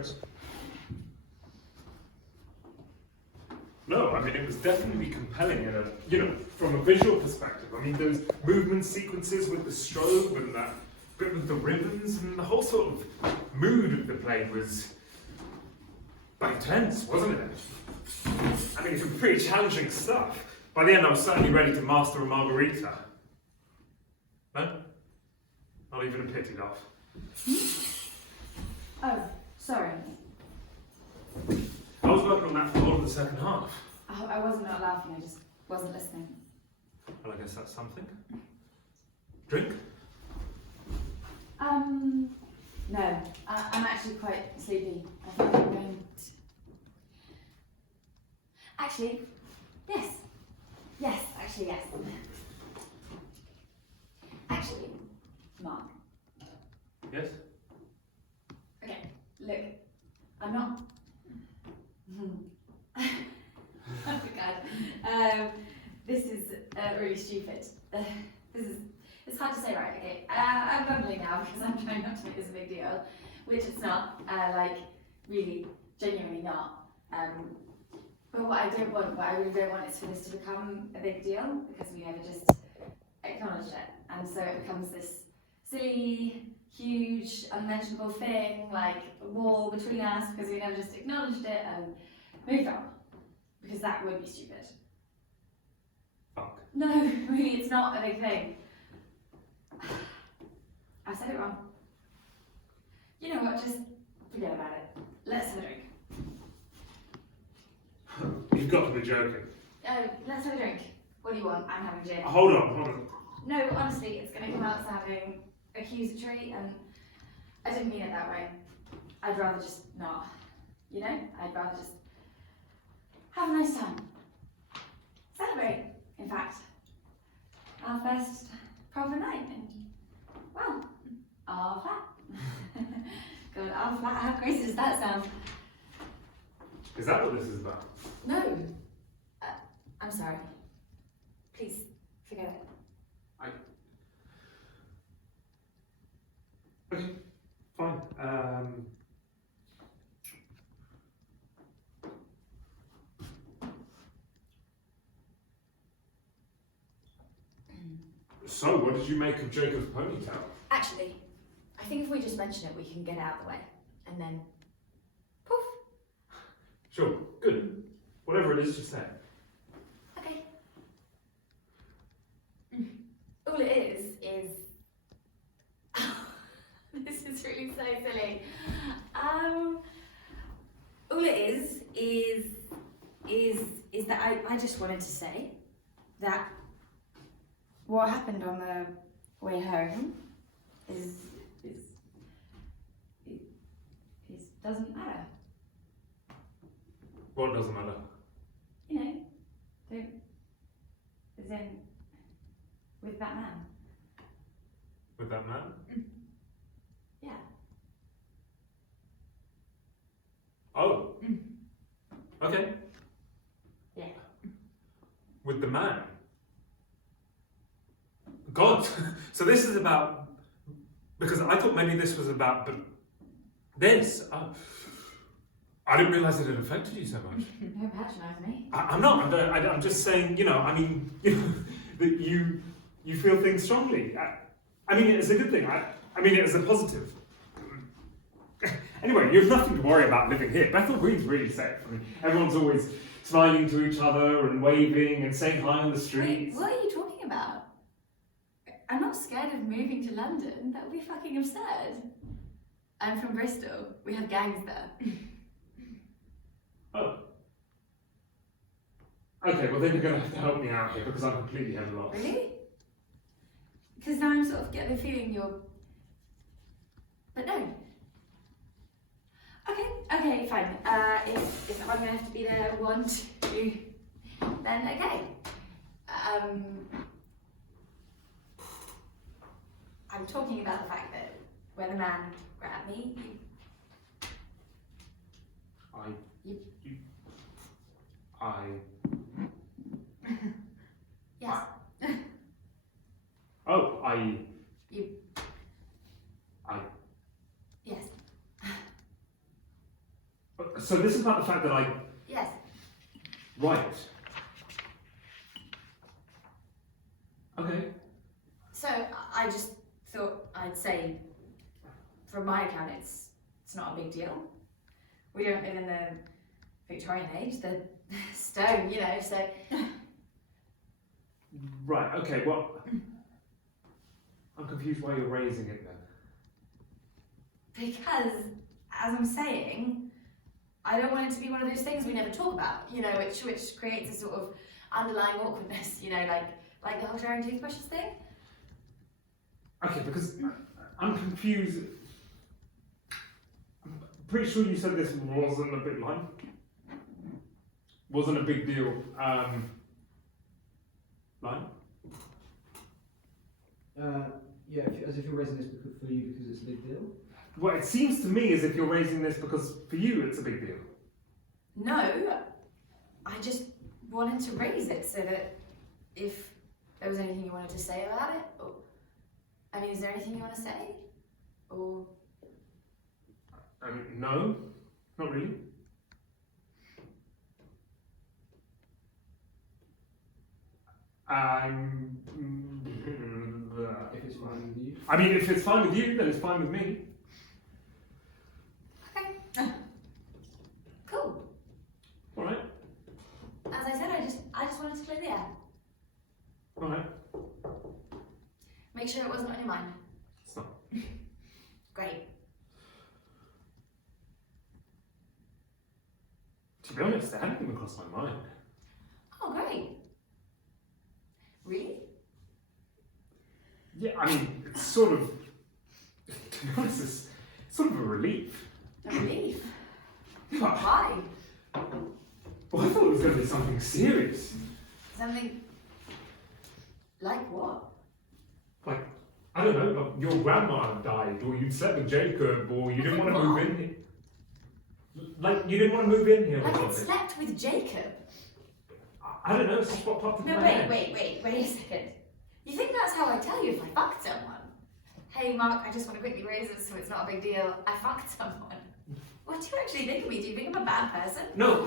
jokes. No, I mean, it was definitely compelling in a, from a visual perspective. I mean, those movement sequences with the strobe and that bit with the ribbons and the whole sort of mood of the play was intense, wasn't it? I mean, some pretty challenging stuff. By the end, I was certainly ready to master a margarita. No? Not even a pity laugh. Oh, sorry. I was working on that for all of the second half. I wasn't not laughing, I just wasn't listening. Well, I guess that's something. Drink? No. I'm actually quite sleepy. I think I'm going to... Actually, yes. Yes, actually, yes. Actually, Mark. Yes? Okay, look, I'm not... Oh my god. This is really stupid. It's hard to say, right? Okay, I'm mumbling now because I'm trying not to make this a big deal, which it's not, really, genuinely not. But what I really don't want is for this to become a big deal because we never just acknowledged it. And so it becomes this silly, huge, unmentionable thing, like a wall between us because we never just acknowledged it and moved on. Because that would be stupid. Fuck. No, really, it's not a big thing. I said it wrong. You know what, just forget about it. Let's have a drink. You've got to be joking. Let's have a drink. What do you want? I'm having gin. Hold on. No, honestly, it's going to come out sounding accusatory, and I didn't mean it that way. I'd rather just not, I'd rather just have a nice time. Celebrate, in fact. Our first proper night, and, well, our flat. God, our flat, how crazy does that sound? Is that what this is about? No. I'm sorry. Please, forget it. Okay, fine. So, what did you make of Jacob's ponytail? Actually, I think if we just mention it, we can get it out of the way. And then, poof. Sure, good. Whatever it is, just say it. Okay. All it is... This is really so silly. All it is that I just wanted to say that what happened on the way home is doesn't matter. What doesn't matter? As in, with that man. With that man? Yeah. Oh. Okay. Yeah. With the man? God, so this is about, because I thought maybe this was about, but this, I didn't realise it had affected you so much. Don't patronise me. I'm not, I'm just saying, that you feel things strongly. I mean it as a good thing, I mean it as a positive. Anyway, you have nothing to worry about living here. Bethel Green's really safe. I mean, everyone's always smiling to each other and waving and saying hi on the streets. Wait, what are you talking about? I'm not scared of moving to London. That would be fucking absurd. I'm from Bristol. We have gangs there. Oh. Okay, well then you're going to have to help me out here because I'm completely at a loss. Really? Because now I'm sort of getting the feeling you're... But no. Okay, fine. If I'm going to have to be there 1, 2, then okay. I'm talking about the fact that when a man grabbed me, Yes. Yes. So this is about the fact that I... Yes. Right. Okay. So I just thought I'd say, from my account, it's not a big deal. We don't live in the Victorian age, the stone, you know, so... Right, okay, well... I'm confused why you're raising it then. Because, as I'm saying, I don't want it to be one of those things we never talk about, you know, which creates a sort of underlying awkwardness, you know, like the whole sharing toothbrushes thing. Okay, because I'm confused. I'm pretty sure you said this wasn't a big line. Wasn't a big deal. Line? Yeah, as if you're raising this for you because it's a big deal. Well, it seems to me as if you're raising this because for you it's a big deal. No, I just wanted to raise it so that if there was anything you wanted to say about it, or, I mean, is there anything you want to say? Or... No, not really. If it's fine with you. I mean, if it's fine with you, then it's fine with me. Okay. Cool. All right. As I said, I just wanted to clear the air. All right. Make sure it wasn't on your mind. It's not. Great. To be honest, it hadn't even crossed my mind. Oh, great. Really? Yeah, I mean, it's sort of, to be honest, it's sort of a relief. A relief. Well, Why? I thought it was going to be something serious. Something like what? Like, I don't know, like your grandma died, or you'd slept with Jacob, or you didn't want to move in here. Like, you didn't want to move in here or Like I'd something. slept with Jacob. I don't know, it's just what popped into No, my head. wait a second. You think that's how I tell you if I fucked someone? Hey Mark, I just want to quickly raise it so it's not a big deal. I fucked someone. What do you actually think of me? Do you think I'm a bad person? No,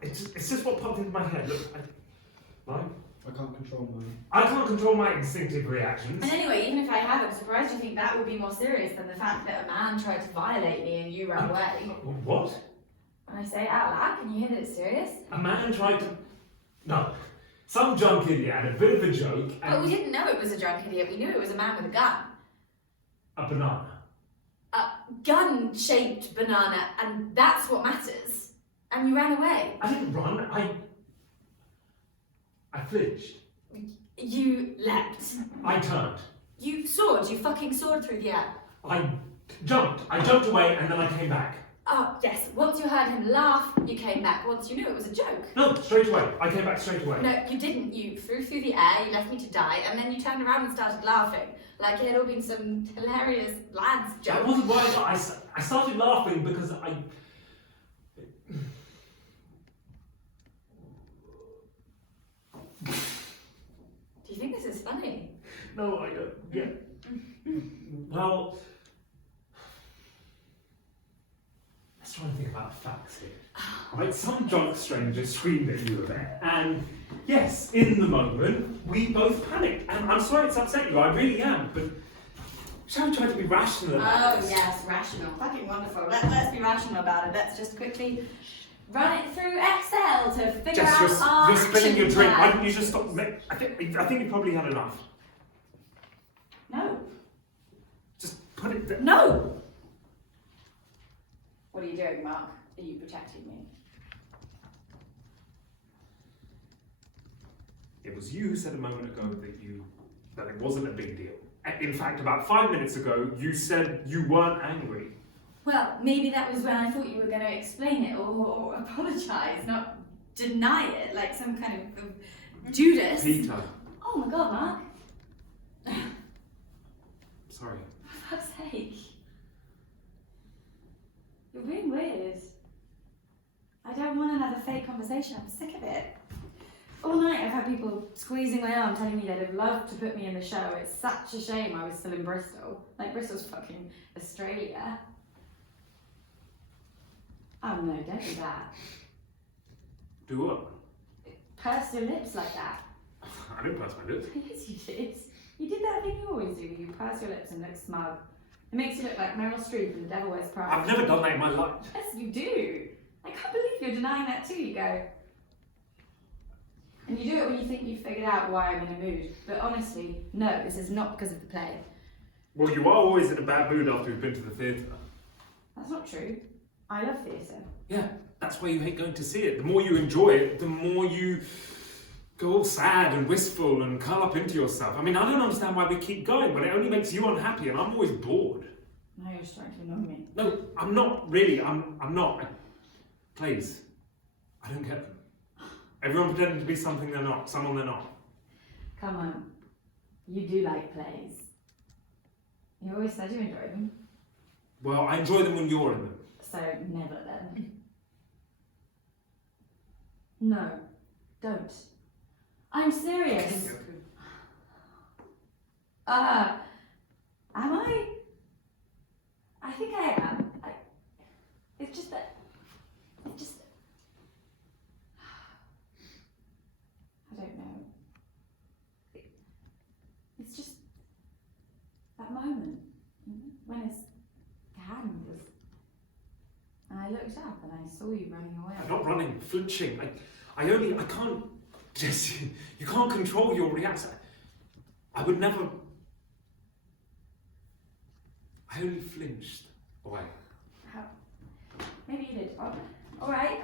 it's just what popped into my head. Look, I can't control mine. I can't control my instinctive reactions. And anyway, even if I had, I'm surprised you think that would be more serious than the fact that a man tried to violate me and you ran away. What? When I say it out loud, can you hear that it's serious? A man tried to... No. Some drunk idiot had a bit of a joke and... Well, we didn't know it was a drunk idiot. We knew it was a man with a gun. A banana. A gun-shaped banana, and that's what matters. And you ran away. I didn't run, I flinched. You leapt. I turned. You soared. You fucking soared through the air. I jumped away and then I came back. Oh, yes. Once you heard him laugh, you came back. Once you knew it was a joke. No, straight away. I came back straight away. No, you didn't. You flew through the air, you left me to die, and then you turned around and started laughing. Like it had all been some hilarious lads joke. That wasn't why I started laughing because I... Do you think this is funny? No, yeah. Well... Let's try and think about the facts here. Right, some drunk stranger screamed at you a bit, and yes, in the moment, we both panicked. And I'm sorry it's upset you, I really am, but shall we try to be rational about this? Oh, yes, rational. Fucking wonderful. Let's be rational about it. Let's just quickly run it through Excel to figure Jess, out our you're spilling your action drink. Why plan. don't you just stop? I think you probably had enough. No. Just put it there. No! What are you doing, Mark? Are you protecting me? It was you who said a moment ago that it wasn't a big deal. In fact, about 5 minutes ago, you said you weren't angry. Well, maybe that was when I thought you were going to explain it or apologise, not deny it like some kind of Judas. Peter. Oh my god, Mark. Sorry. For fuck's sake. You're being weird. I don't want another fake conversation. I'm sick of it. All night I've had people squeezing my arm telling me they'd have loved to put me in the show. It's such a shame I was still in Bristol. Like, Bristol's fucking Australia. Oh no, don't do that. Do what? Purse your lips like that. I didn't purse my lips. Yes, you did. You did that thing you always do. You purse your lips and look smug. It makes you look like Meryl Streep in The Devil Wears Prada. I've never done that in my life. Yes, you do. I can't believe you're denying that too. You go. And you do it when you think you've figured out why I'm in a mood. But honestly, no, this is not because of the play. Well, you are always in a bad mood after we've been to the theatre. That's not true. I love theatre. Yeah, that's why you hate going to see it. The more you enjoy it, the more you go all sad and wistful and curl up into yourself. I mean, I don't understand why we keep going, but it only makes you unhappy and I'm always bored. Now you're starting to annoy me. No, I'm not really. I'm not. Plays. I don't get them. Everyone pretending to be something they're not, someone they're not. Come on. You do like plays. You always said you enjoy them. Well, I enjoy them when you're in them. So never then. No, don't. I'm serious. Am I? I think I am. It's just that. I don't know. It's just that moment when his hand was. And I looked up and I saw you running away. I'm not running, flinching. I can't. Jesse, you can't control your reaction. I would never. I only flinched away. How? Maybe you did. Oh, all right.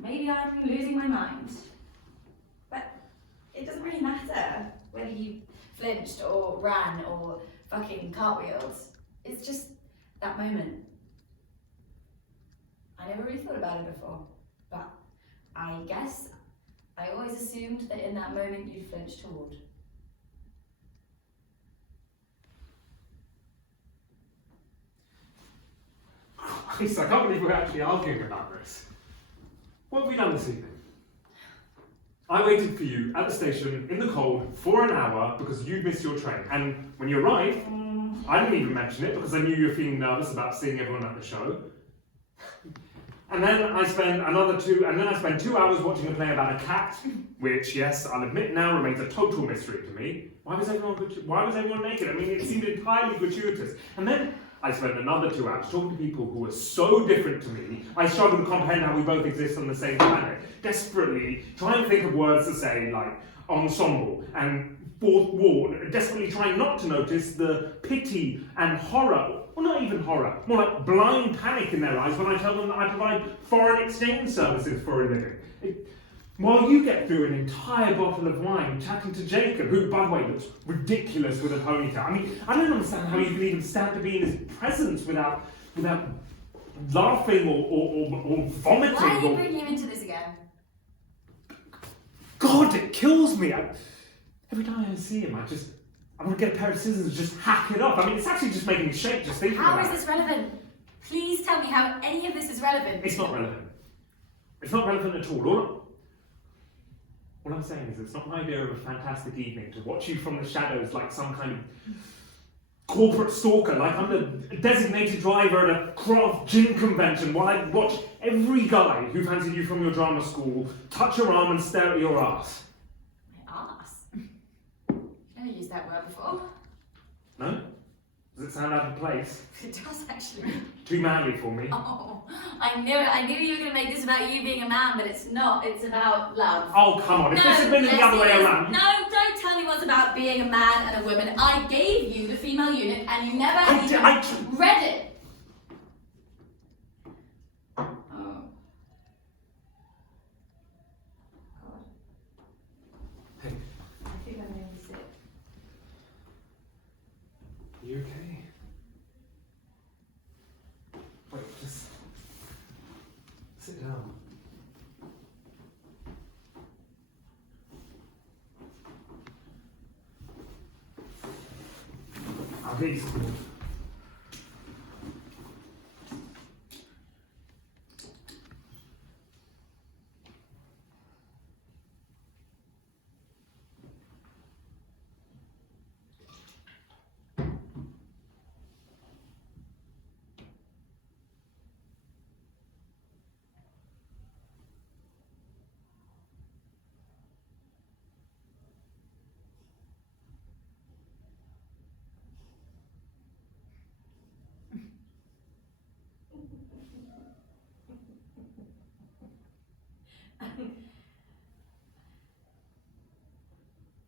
Maybe I'm losing my mind. But it doesn't really matter whether you flinched or ran or fucking cartwheeled. It's just that moment. I never really thought about it before, but I guess I always assumed that in that moment you'd flinch toward. Christ, I can't believe we're actually arguing about this. What have we done this evening? I waited for you at the station in the cold for an hour because you'd missed your train. And when you arrived, I didn't even mention it because I knew you were feeling nervous about seeing everyone at the show. And then I spent 2 hours watching a play about a cat, which, yes, I'll admit now remains a total mystery to me. Why was everyone naked? I mean, it seemed entirely gratuitous. And then I spent another 2 hours talking to people who were so different to me, I struggled to comprehend how we both exist on the same planet, desperately trying to think of words to say like ensemble and fourth wall, desperately trying not to notice the pity and horror, well not even horror, more like blind panic in their eyes when I tell them that I provide foreign exchange services for a living. While you get through an entire bottle of wine chatting to Jacob, who, by the way, looks ridiculous with a ponytail. I mean, I don't understand how you can even stand to be in his presence without laughing or vomiting. Why are you bringing him into this again? God, it kills me. Every time I see him, I want to get a pair of scissors and just hack it off. I mean, it's actually just making me shake just thinking about it. How is this relevant? Please tell me how any of this is relevant. It's not relevant. It's not relevant at all. What I'm saying is it's not my idea of a fantastic evening to watch you from the shadows like some kind of corporate stalker, like I'm the designated driver at a craft gin convention while I watch every guy who fancied you from your drama school touch your arm and stare at your ass. My ass? You've never used that word before. No? Does it sound out of place? It does actually. Too manly for me. Oh, I knew it. I knew you were going to make this about you being a man, but it's not. It's about love. Oh, come on. If this had been the other way around. No, don't tell me what's about being a man and a woman. I gave you the female unit and you never even read it. Oh. God. Hey. I think I'm going to sit. You okay? Wait, just sit down. I'll get you some water.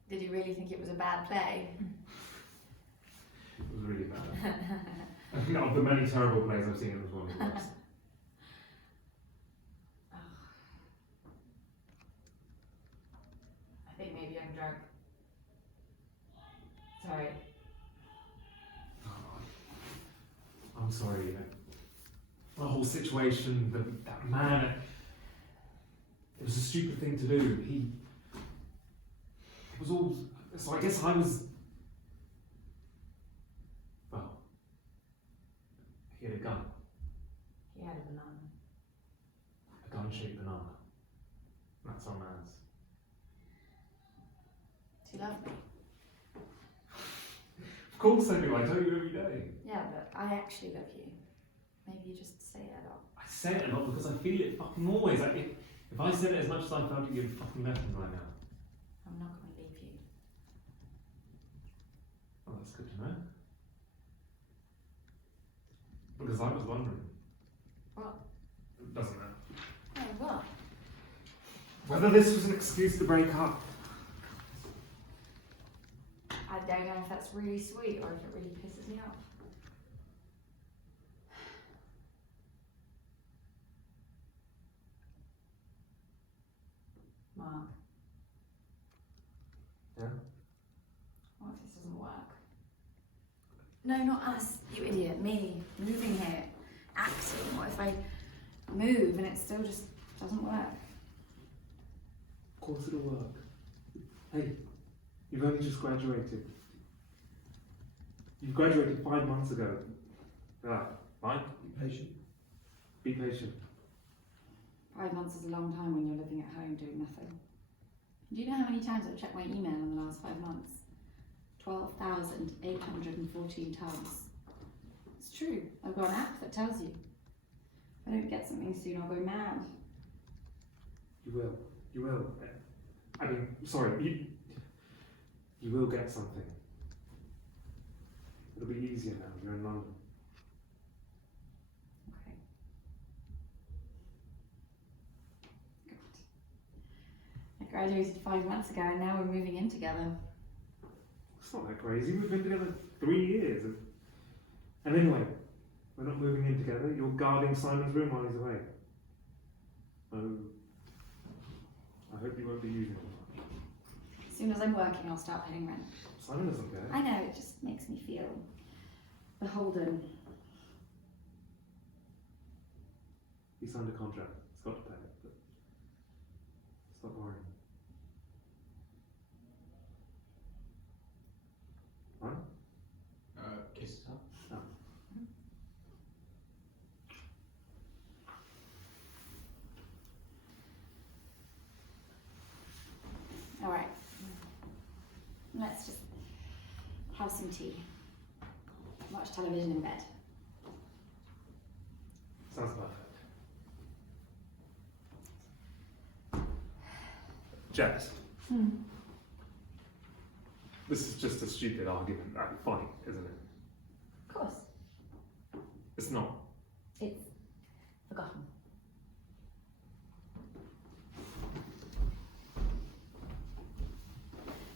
Did you really think it was a bad play? It was really bad. I think of the many terrible plays I've seen, it was one of the worst. I think maybe I'm drunk. Sorry. Oh, I'm sorry, you know. The whole situation, that man, it was a stupid thing to do. It was all, so I guess I was, well, he had a gun. He had a banana. A gun-shaped banana. That's our man's. Do you love me? Of course I do, I tell you every day. Yeah, but I actually love you. Maybe you just say it a lot. I say it a lot because I feel it fucking always. If I said it as much as I felt it, you'd fucking left me right now. I'm not going to leave you. Well, that's good to know. Because I was wondering. What? It doesn't matter. Oh, what? Whether this was an excuse to break up. I don't know if that's really sweet or if it really pisses me off. Mark. Yeah? What if this doesn't work? No, not us, you idiot. Me, moving here, acting. What if I move and it still just doesn't work? Of course it'll work. Hey, you've only just graduated. You graduated 5 months ago. Yeah, right? Be patient. Be patient. 5 months is a long time when you're living at home doing nothing. Do you know how many times I've checked my email in the last 5 months? 12,814 times. It's true. I've got an app that tells you. If I don't get something soon, I'll go mad. You will. You will. I mean, sorry, you will get something. It'll be easier now. You're in London. Okay. God. I graduated 5 months ago and now we're moving in together. It's not that crazy. We've been together 3 years. And anyway, we're not moving in together. You're guarding Simon's room while he's away. So, I hope you won't be using it much. As soon as I'm working, I'll start paying rent. Simon doesn't care. I know, it just makes me feel beholden. He signed a contract. He's got to pay it. But stop worrying. Right? Kiss up. No. All right. Let's just have some tea. Watch television in bed. Sounds perfect. Jess, this is just a stupid argument. Funny, isn't it? Of course. It's not. It's forgotten.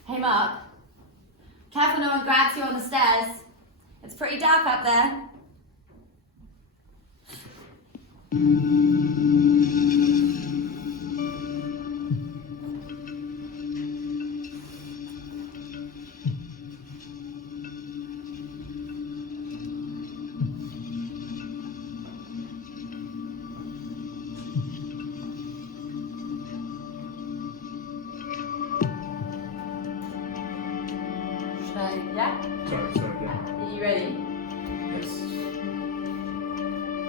Hey Mark. Careful no one grabs you on the stairs. It's pretty dark up there. Should I, yeah? Sorry, yeah. Are you ready? Yes.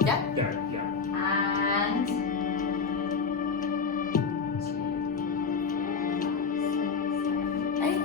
Yeah? Yeah. And... Hey.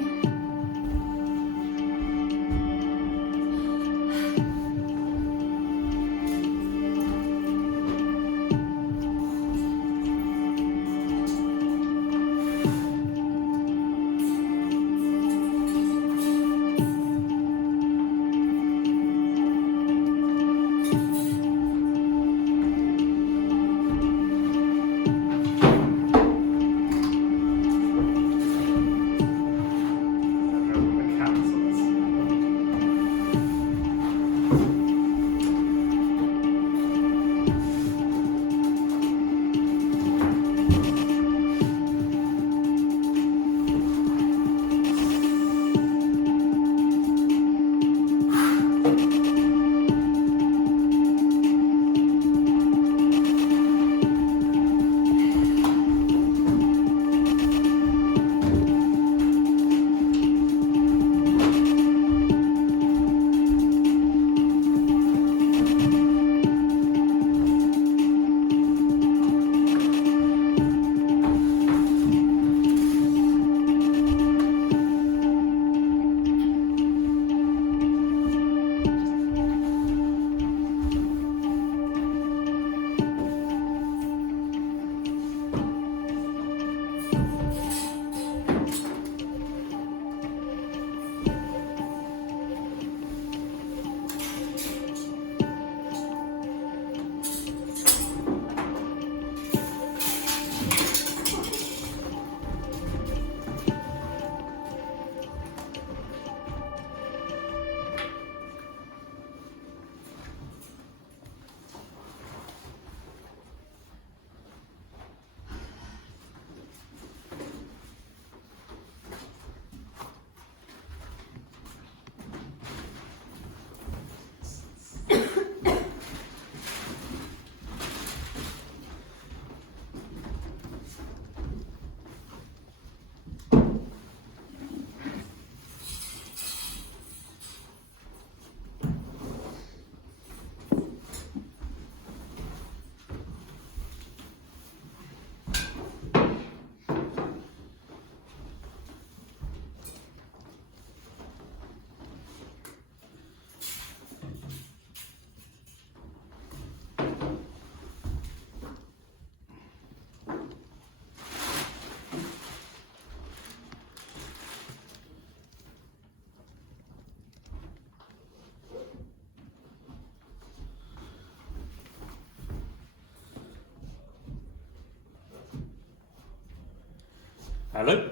Hello?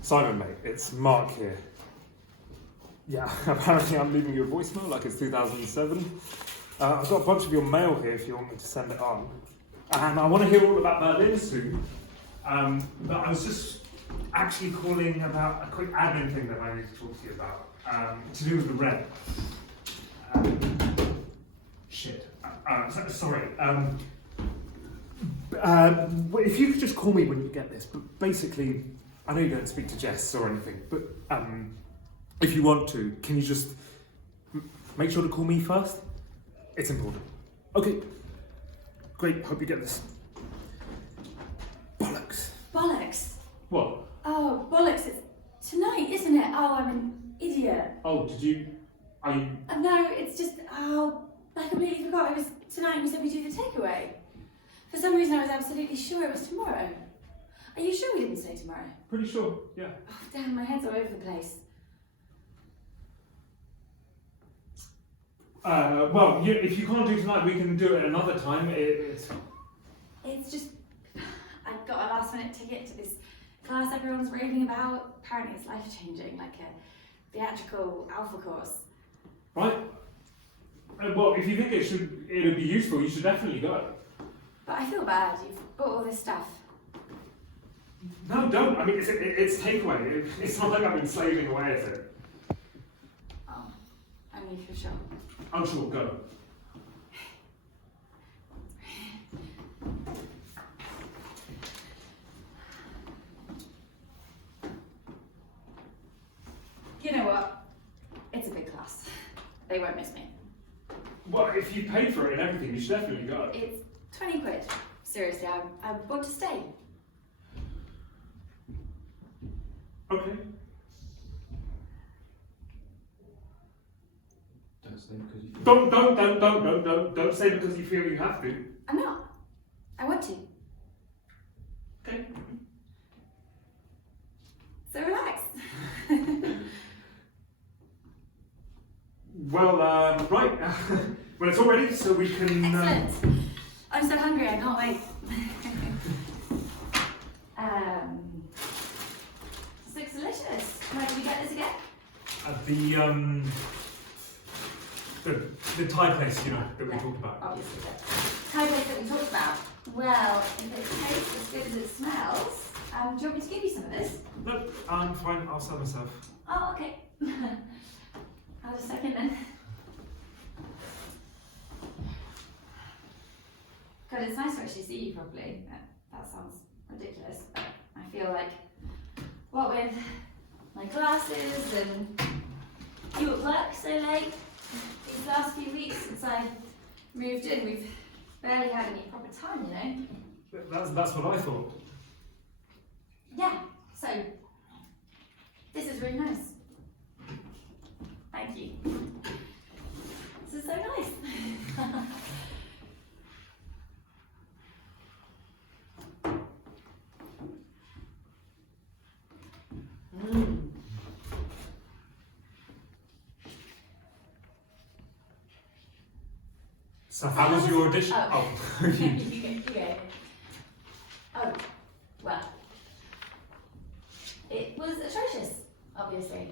Simon, mate, it's Mark here. Yeah, apparently I'm leaving you a voicemail like it's 2007. I've got a bunch of your mail here if you want me to send it on. And I want to hear all about Berlin soon. But I was just actually calling about a quick admin thing that I need to talk to you about. To do with the rent. Sorry. If you could just call me when you get this, but basically, I know you don't speak to Jess or anything, but if you want to, can you just make sure to call me first? It's important. Okay. Great, hope you get this. Bollocks. Bollocks. What? Oh, bollocks. It's tonight, isn't it? Oh, I'm an idiot. Oh, are you... No, it's just, I completely forgot. It was tonight you said we do the takeaway. For some reason I was absolutely sure it was tomorrow. Are you sure we didn't say tomorrow? Pretty sure, yeah. Oh, damn, my head's all over the place. Well, if you can't do tonight, we can do it another time. It's just, I got a last minute ticket to this class everyone's raving about. Apparently it's life changing, like a theatrical alpha course. Right? Well, if you think it'd be useful, you should definitely go. But I feel bad, you've bought all this stuff. No, don't. I mean, it's takeaway. It's not like I've been slaving away at it. Oh, I mean, for sure. I'm sure, go. You know what? It's a big class. They won't miss me. Well, if you paid for it and everything, you should definitely go. It's 20 quid. Seriously, I want to stay. Okay. Don't say because you. Don't say because you feel you have to. I'm not. I want to. Okay. So relax. Well, right. Well, it's all ready, so we can. Excellent. I'm so hungry, I can't wait. This looks delicious. Where did we get this again? The Thai place, you know, that we talked about. Obviously, the Thai place that we talked about. Well, if it tastes as good as it smells, do you want me to give you some of this? No, I'm fine. I'll sell myself. Oh, okay. I'll just second then. God, it's nice to actually see you properly. That sounds ridiculous, but I feel like, what with my classes and you at work so late, these last few weeks since I moved in, we've barely had any proper time, you know? That's what I thought. Yeah, so this is really nice. Thank you. This is so nice. So how was your audition? Oh. Oh. You go. Oh, well. It was atrocious, obviously.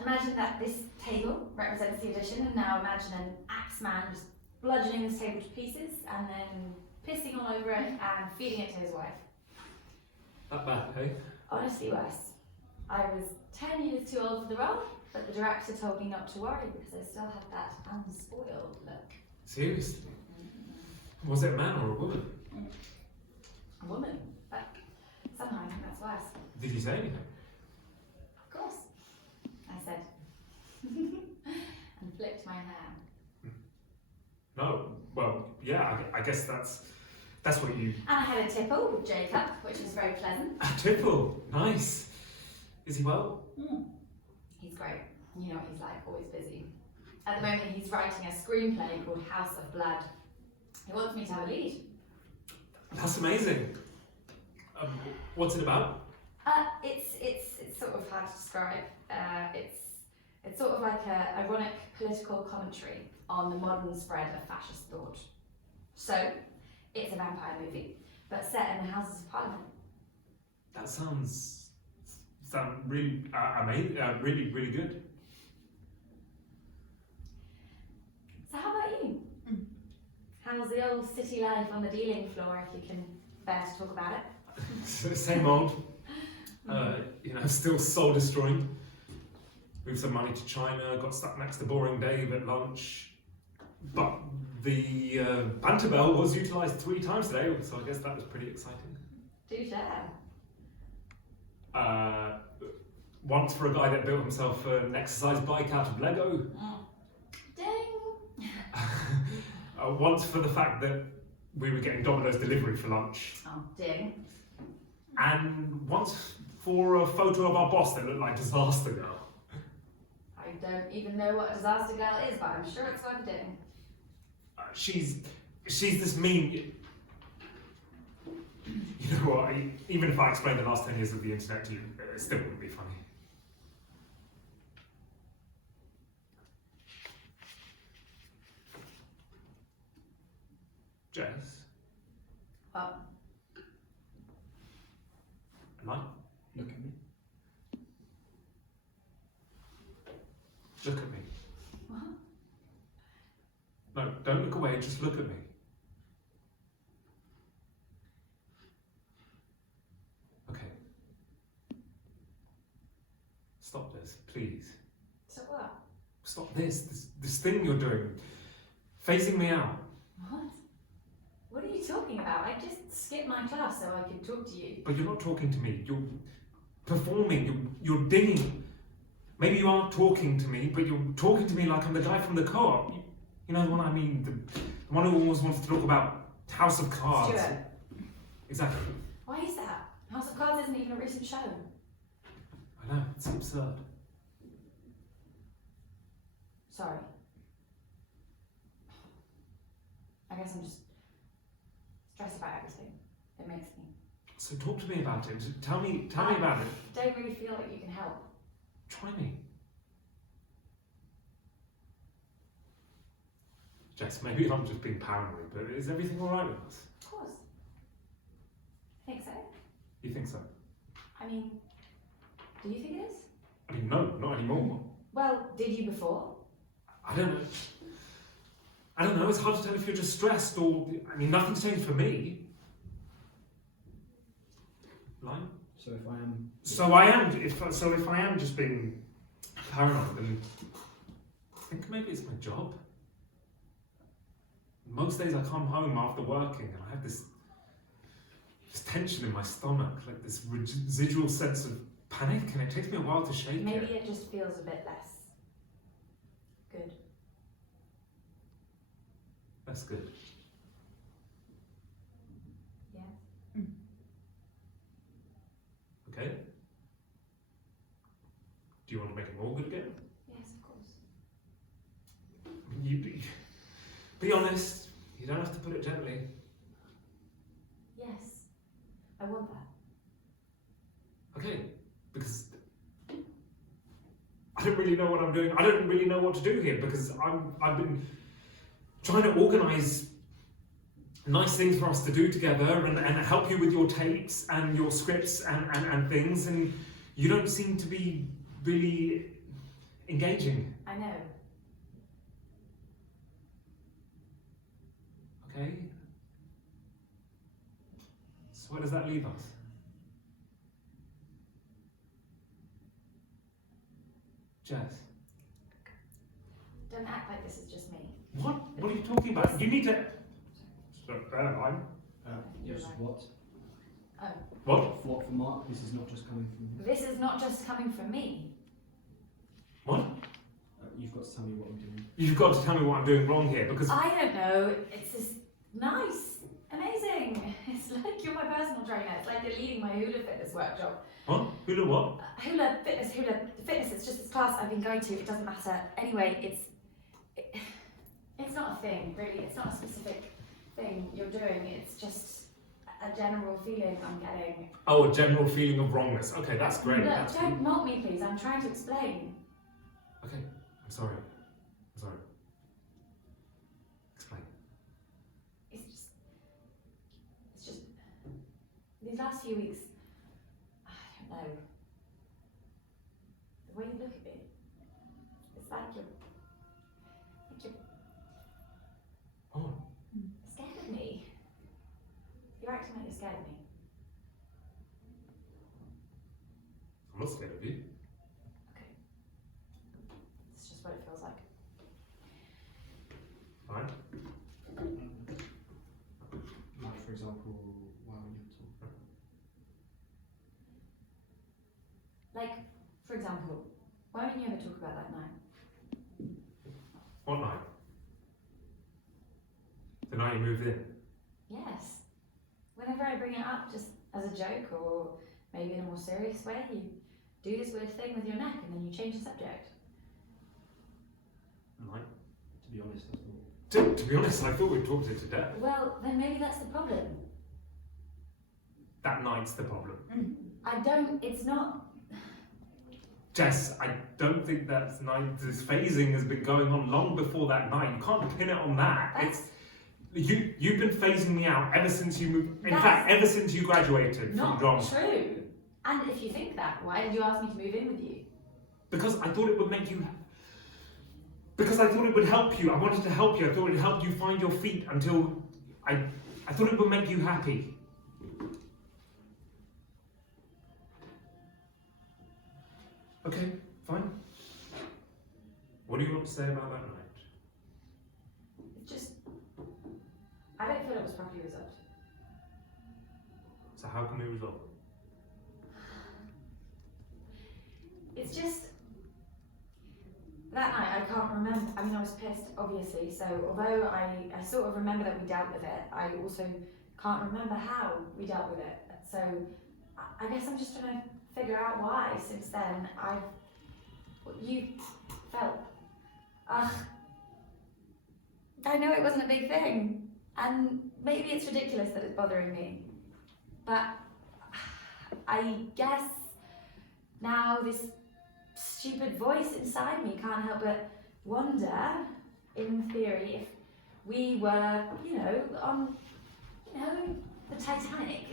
Imagine that this table represents the audition, and now imagine an axe man just bludgeoning this table to pieces and then pissing all over it and feeding it to his wife. That bad, hey? Honestly worse. I was 10 years too old for the role, but the director told me not to worry because I still had that unspoiled look. Seriously? Was it a man or a woman? A woman, but somehow I think that's worse. Did he say anything? Of course, I said. And flipped my hair. No. Well, yeah. I guess that's what you. And I had a tipple with Jacob, which was very pleasant. A tipple. Nice. Is he well? He's great. You know what he's like, always busy. At the moment, he's writing a screenplay called House of Blood. He wants me to have a lead. That's amazing. What's it about? It's sort of hard to describe. It's sort of like a ironic political commentary on the modern spread of fascist thought. So, it's a vampire movie, but set in the Houses of Parliament. That sounds really amazing, really good. So how about you? How's the old city life on the dealing floor, if you can bear to talk about it? Same old. Still soul destroying. Moved some money to China, got stuck next to boring Dave at lunch. But the banter bell was utilised 3 times today, so I guess that was pretty exciting. Do share. Once for a guy that built himself an exercise bike out of Lego. Ding! Once for the fact that we were getting Domino's delivery for lunch. Oh, ding. And once for a photo of our boss that looked like Disaster Girl. I don't even know what a disaster girl is, but I'm sure it's worth a ding. She's this mean. You know what? Even if I explained the last 10 years of the internet to you, it still wouldn't be funny. Jess? What? Am I? Look at me. Look at me. What? No, don't look away, just look at me. Okay. Stop this, please. So what? Stop this thing you're doing. Phasing me out. What? What are you talking about? I just skipped my class so I could talk to you. But you're not talking to me. You're performing. You're dinging. Maybe you aren't talking to me, but you're talking to me like I'm the guy from the co-op. You know the one I mean? The one who always wants to talk about House of Cards. Stuart. Exactly. Why is that? House of Cards isn't even a recent show. I know, it's absurd. Sorry. I guess I'm just stressed about everything. It makes me. So talk to me about it. Tell me about it. I don't really feel like you can help. Try me. Jess, maybe I'm just being paranoid, but is everything alright with us? Of course. I think so. You think so? I mean, do you think it is? I mean, no, not anymore. Well, did you before? I don't know, it's hard to tell if you're just stressed or, I mean, nothing's changed for me. Line? So if I am. If I am just being paranoid, then I think maybe it's my job. Most days I come home after working and I have this tension in my stomach, like this residual sense of panic, and it takes me a while to shake Maybe it. it just feels a bit less good. That's good. Yeah. Okay? Do you want to make it more good again? Yes, of course. You be honest. You don't have to put it gently. Yes. I want that. Okay, because I don't really know what I'm doing. I don't really know what to do here because I've been trying to organise nice things for us to do together and help you with your tapes and your scripts and things, and you don't seem to be really engaging. I know. Okay? So where does that leave us? Jess? Don't act like this is just me. What? What are you talking about? You need to... I'm... Yes, what? Oh. What? What for Mark? This is not just coming from you. This is not just coming from me. What? You've got to tell me what I'm doing. You've got to tell me what I'm doing wrong here because... I don't know. It's just nice. Amazing. It's like you're my personal trainer. It's like you're leading my hula fitness workshop. What? Hula what? Hula fitness. It's just this class I've been going to. It doesn't matter. Anyway, it's not a thing, really. It's not a specific thing you're doing. It's just a general feeling I'm getting. Oh, a general feeling of wrongness. Okay, that's great. Look, That's don't mock me, please. I'm trying to explain. Okay, I'm sorry. I'm sorry. Explain. It's just these last few weeks know. The way you look at me, it's like you're Oh, scared of me. You're acting like you're scared of me. I'm not scared of you. Okay. It's just what it feels like. Fine. Like, for example, why would you talk? Like, for example, why don't you ever talk about that night? What night? The night you moved in? Yes. Whenever I bring it up, just as a joke or maybe in a more serious way, you do this weird thing with your neck and then you change the subject. Night? To be honest, I thought. To be honest, I thought we talked it to death. Well, then maybe that's the problem. That night's the problem. It's not. Jess, I don't think that night, this phasing has been going on long before that night. You can't pin it on that. You've been phasing me out ever since you moved. In fact, ever since you graduated from drama. Not true. And if you think that, why did you ask me to move in with you? Because I thought it would make you. Because I thought it would help you. I wanted to help you. I thought it would help you find your feet until I thought it would make you happy. Okay, fine. What do you want to say about that night? It's just, I don't feel it was properly resolved. So how can we resolve it? It's just, that night I can't remember. I mean, I was pissed, obviously. So although I sort of remember that we dealt with it, I also can't remember how we dealt with it. So I guess I'm just trying to figure out why. Since then, you felt. I know it wasn't a big thing, and maybe it's ridiculous that it's bothering me, but I guess now this stupid voice inside me can't help but wonder, in theory, if we were, on, the Titanic.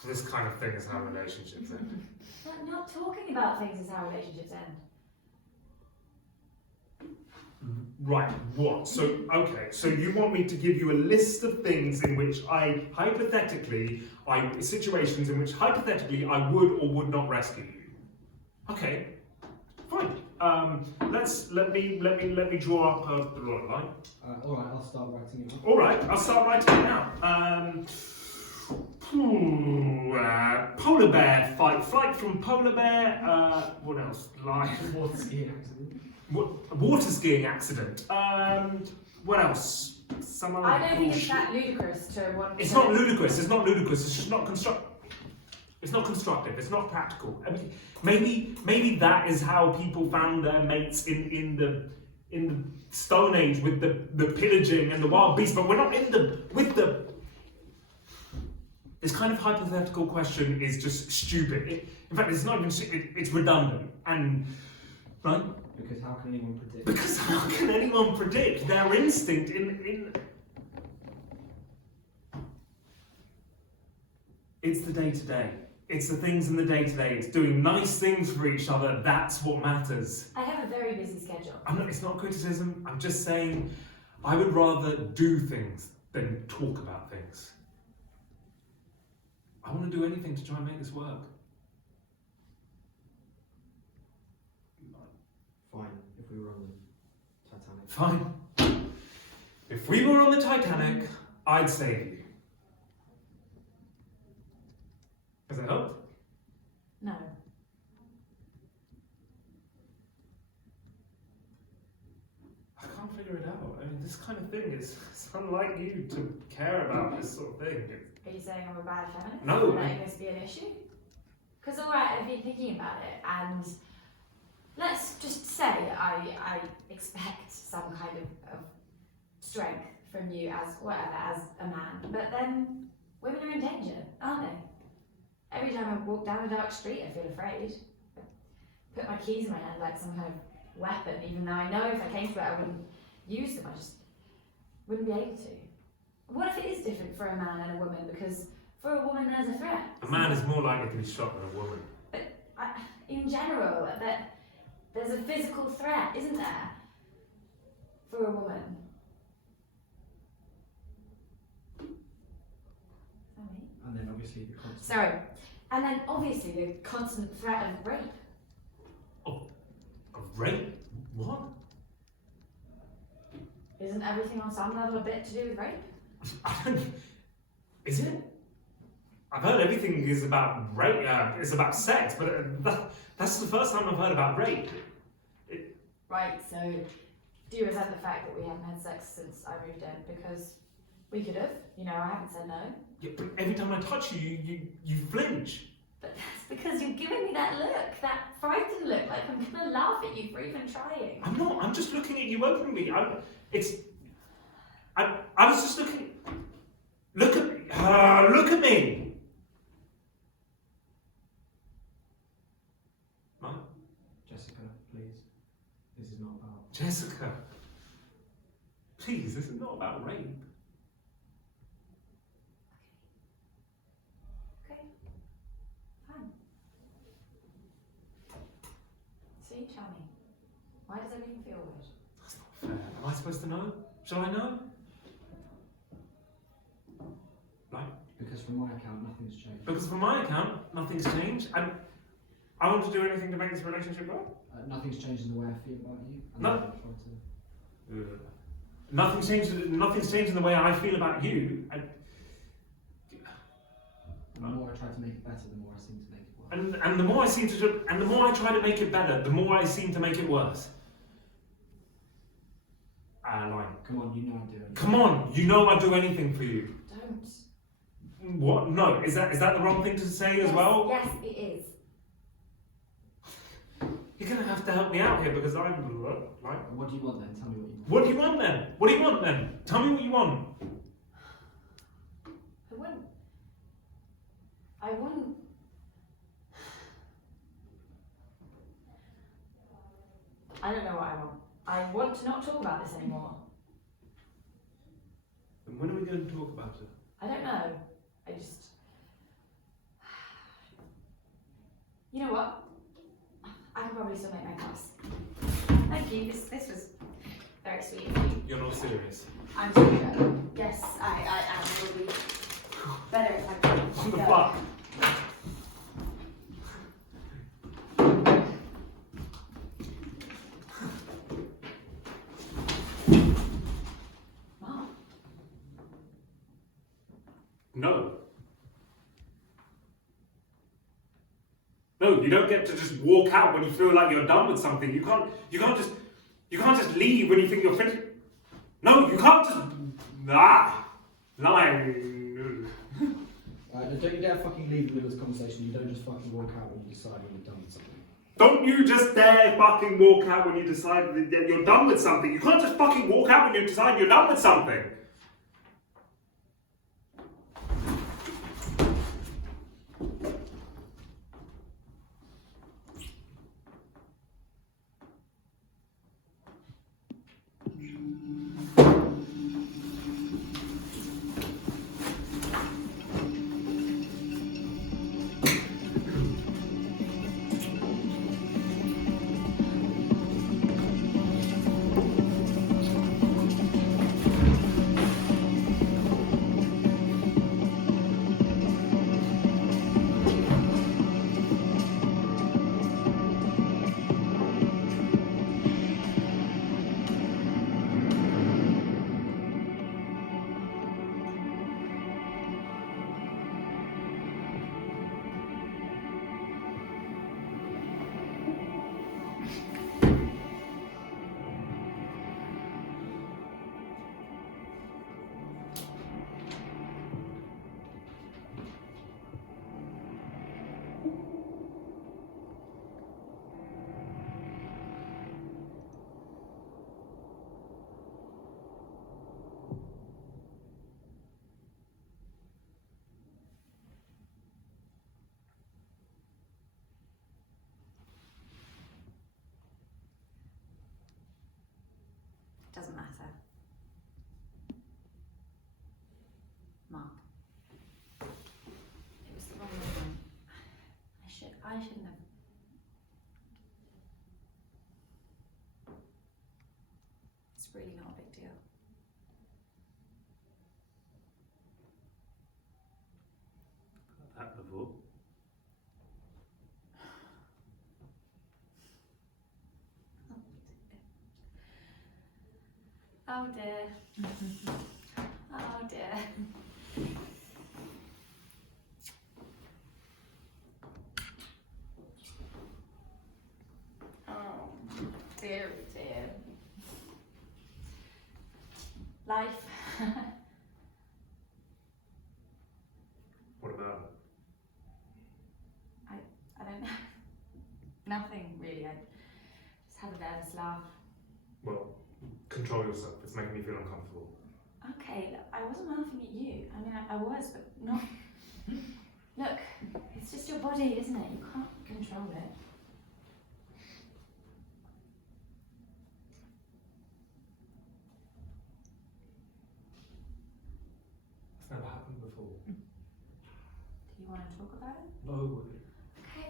So this kind of thing is how relationships end. But not talking about things is how relationships end. Right, what? So you want me to give you a list of things in which situations in which hypothetically I would or would not rescue you. Okay, fine. Let me draw up a line. All right, I'll start writing it up. All right, I'll start writing it now. Polar bear flight from polar bear. What else? Water skiing accident. Water skiing accident. What else? Some other I don't think it's bullshit. that ludicrous to want. It's not ludicrous. It's not ludicrous. It's just not constructive. It's not constructive. It's not practical. I mean, maybe that is how people found their mates in the Stone Age with the pillaging and the wild beasts. But we're not with the. This kind of hypothetical question is just stupid. In fact, it's not even. It's redundant and right. Because how can anyone predict? Because how can anyone predict their instinct in... It's the day-to-day. It's the things in the day-to-day. It's doing nice things for each other. That's what matters. I have a very busy schedule. It's not criticism. I'm just saying I would rather do things than talk about things. I want to do anything to try and make this work. Fine, if we were on the Titanic. Fine. If we were on the Titanic, I'd save you. Has that helped? No. I can't figure it out. I mean, this kind of thing is it's unlike you to care about this sort of thing. Are you saying I'm a bad feminist? No. Letting this be an issue? Because alright, I've been thinking about it, and let's just say I expect some kind of strength from you as a man, but then women are in danger, aren't they? Every time I walk down a dark street, I feel afraid. I put my keys in my hand like some kind of weapon, even though I know if I came to it, I wouldn't use them. I just wouldn't be able to. What if it is different for a man and a woman? Because For a woman, there's a threat. A man is more likely to be shot than a woman. In general, that there's a physical threat, isn't there? For a woman. And then obviously the constant. Sorry. And then obviously the constant threat of rape. Of rape? What? Isn't everything on some level a bit to do with rape? I don't. Is it? I've heard everything is about rape. It's about sex, but that's the first time I've heard about rape. Right. So, do you resent the fact that we haven't had sex since I moved in? Because we could have. You know, I haven't said no. Yeah, but every time I touch you, you flinch. But that's because you're giving me that look, that frightened look, like I'm gonna laugh at you for even trying. I'm not. I'm just looking at you openly. I was just looking. Look at me. Look at me. Mum? Jessica, please. This is not about. Jessica. Please, this is not about rape. Okay. Fine. So you tell me, why does everything feel weird? That's not fair. Am I supposed to know? Shall I know? Right? Because from my account, nothing's changed. Because from my account, nothing's changed, and I want to do anything to make this relationship work. Nothing's changed in the way I feel about you. And No. I try to. Nothing's changed in the way I feel about you, and The more I try to make it better, the more I seem to make it worse. and the more I try to make it better, the more I seem to make it worse. Lying. Come on, you know I'd do it. Come on, you know I'd do anything for you. Don't. What? No, is that the wrong thing to say as well? Yes, it is. You're gonna have to help me out here because I'm like. What do you want then? Tell me what you want. What do you want then? What do you want then? Tell me what you want. I wouldn't. I don't know what I want. I want to not talk about this anymore. And when are we going to talk about it? I don't know. I just. You know what? I can probably still make my class. Thank you. This was very sweet of you. You're not serious. I'm sorry. Yes, I am. Will be better if I can. What the fuck? Mom. No. No, you don't get to just walk out when you feel like you're done with something. You can't just leave when you think you're finished. No, you can't just lying. Don't you dare fucking leave in the middle of this conversation. You don't just fucking walk out when you decide when you're done with something. Don't you just dare fucking walk out when you decide that you're done with something. You can't just fucking walk out when you decide you're done with something. Doesn't matter. Mark. I shouldn't have. It's really not a big deal. That before. Oh dear. Oh dear. Oh dear, dear. Life. What about it? I don't know. Nothing really. I just had a nervous laugh. Well, control yourself. It's making me feel uncomfortable. Okay, look, I wasn't laughing at you. I mean, I was, but not. Look, it's just your body, isn't it? You can't control it. It's never happened before. Do you want to talk about it? No. Okay.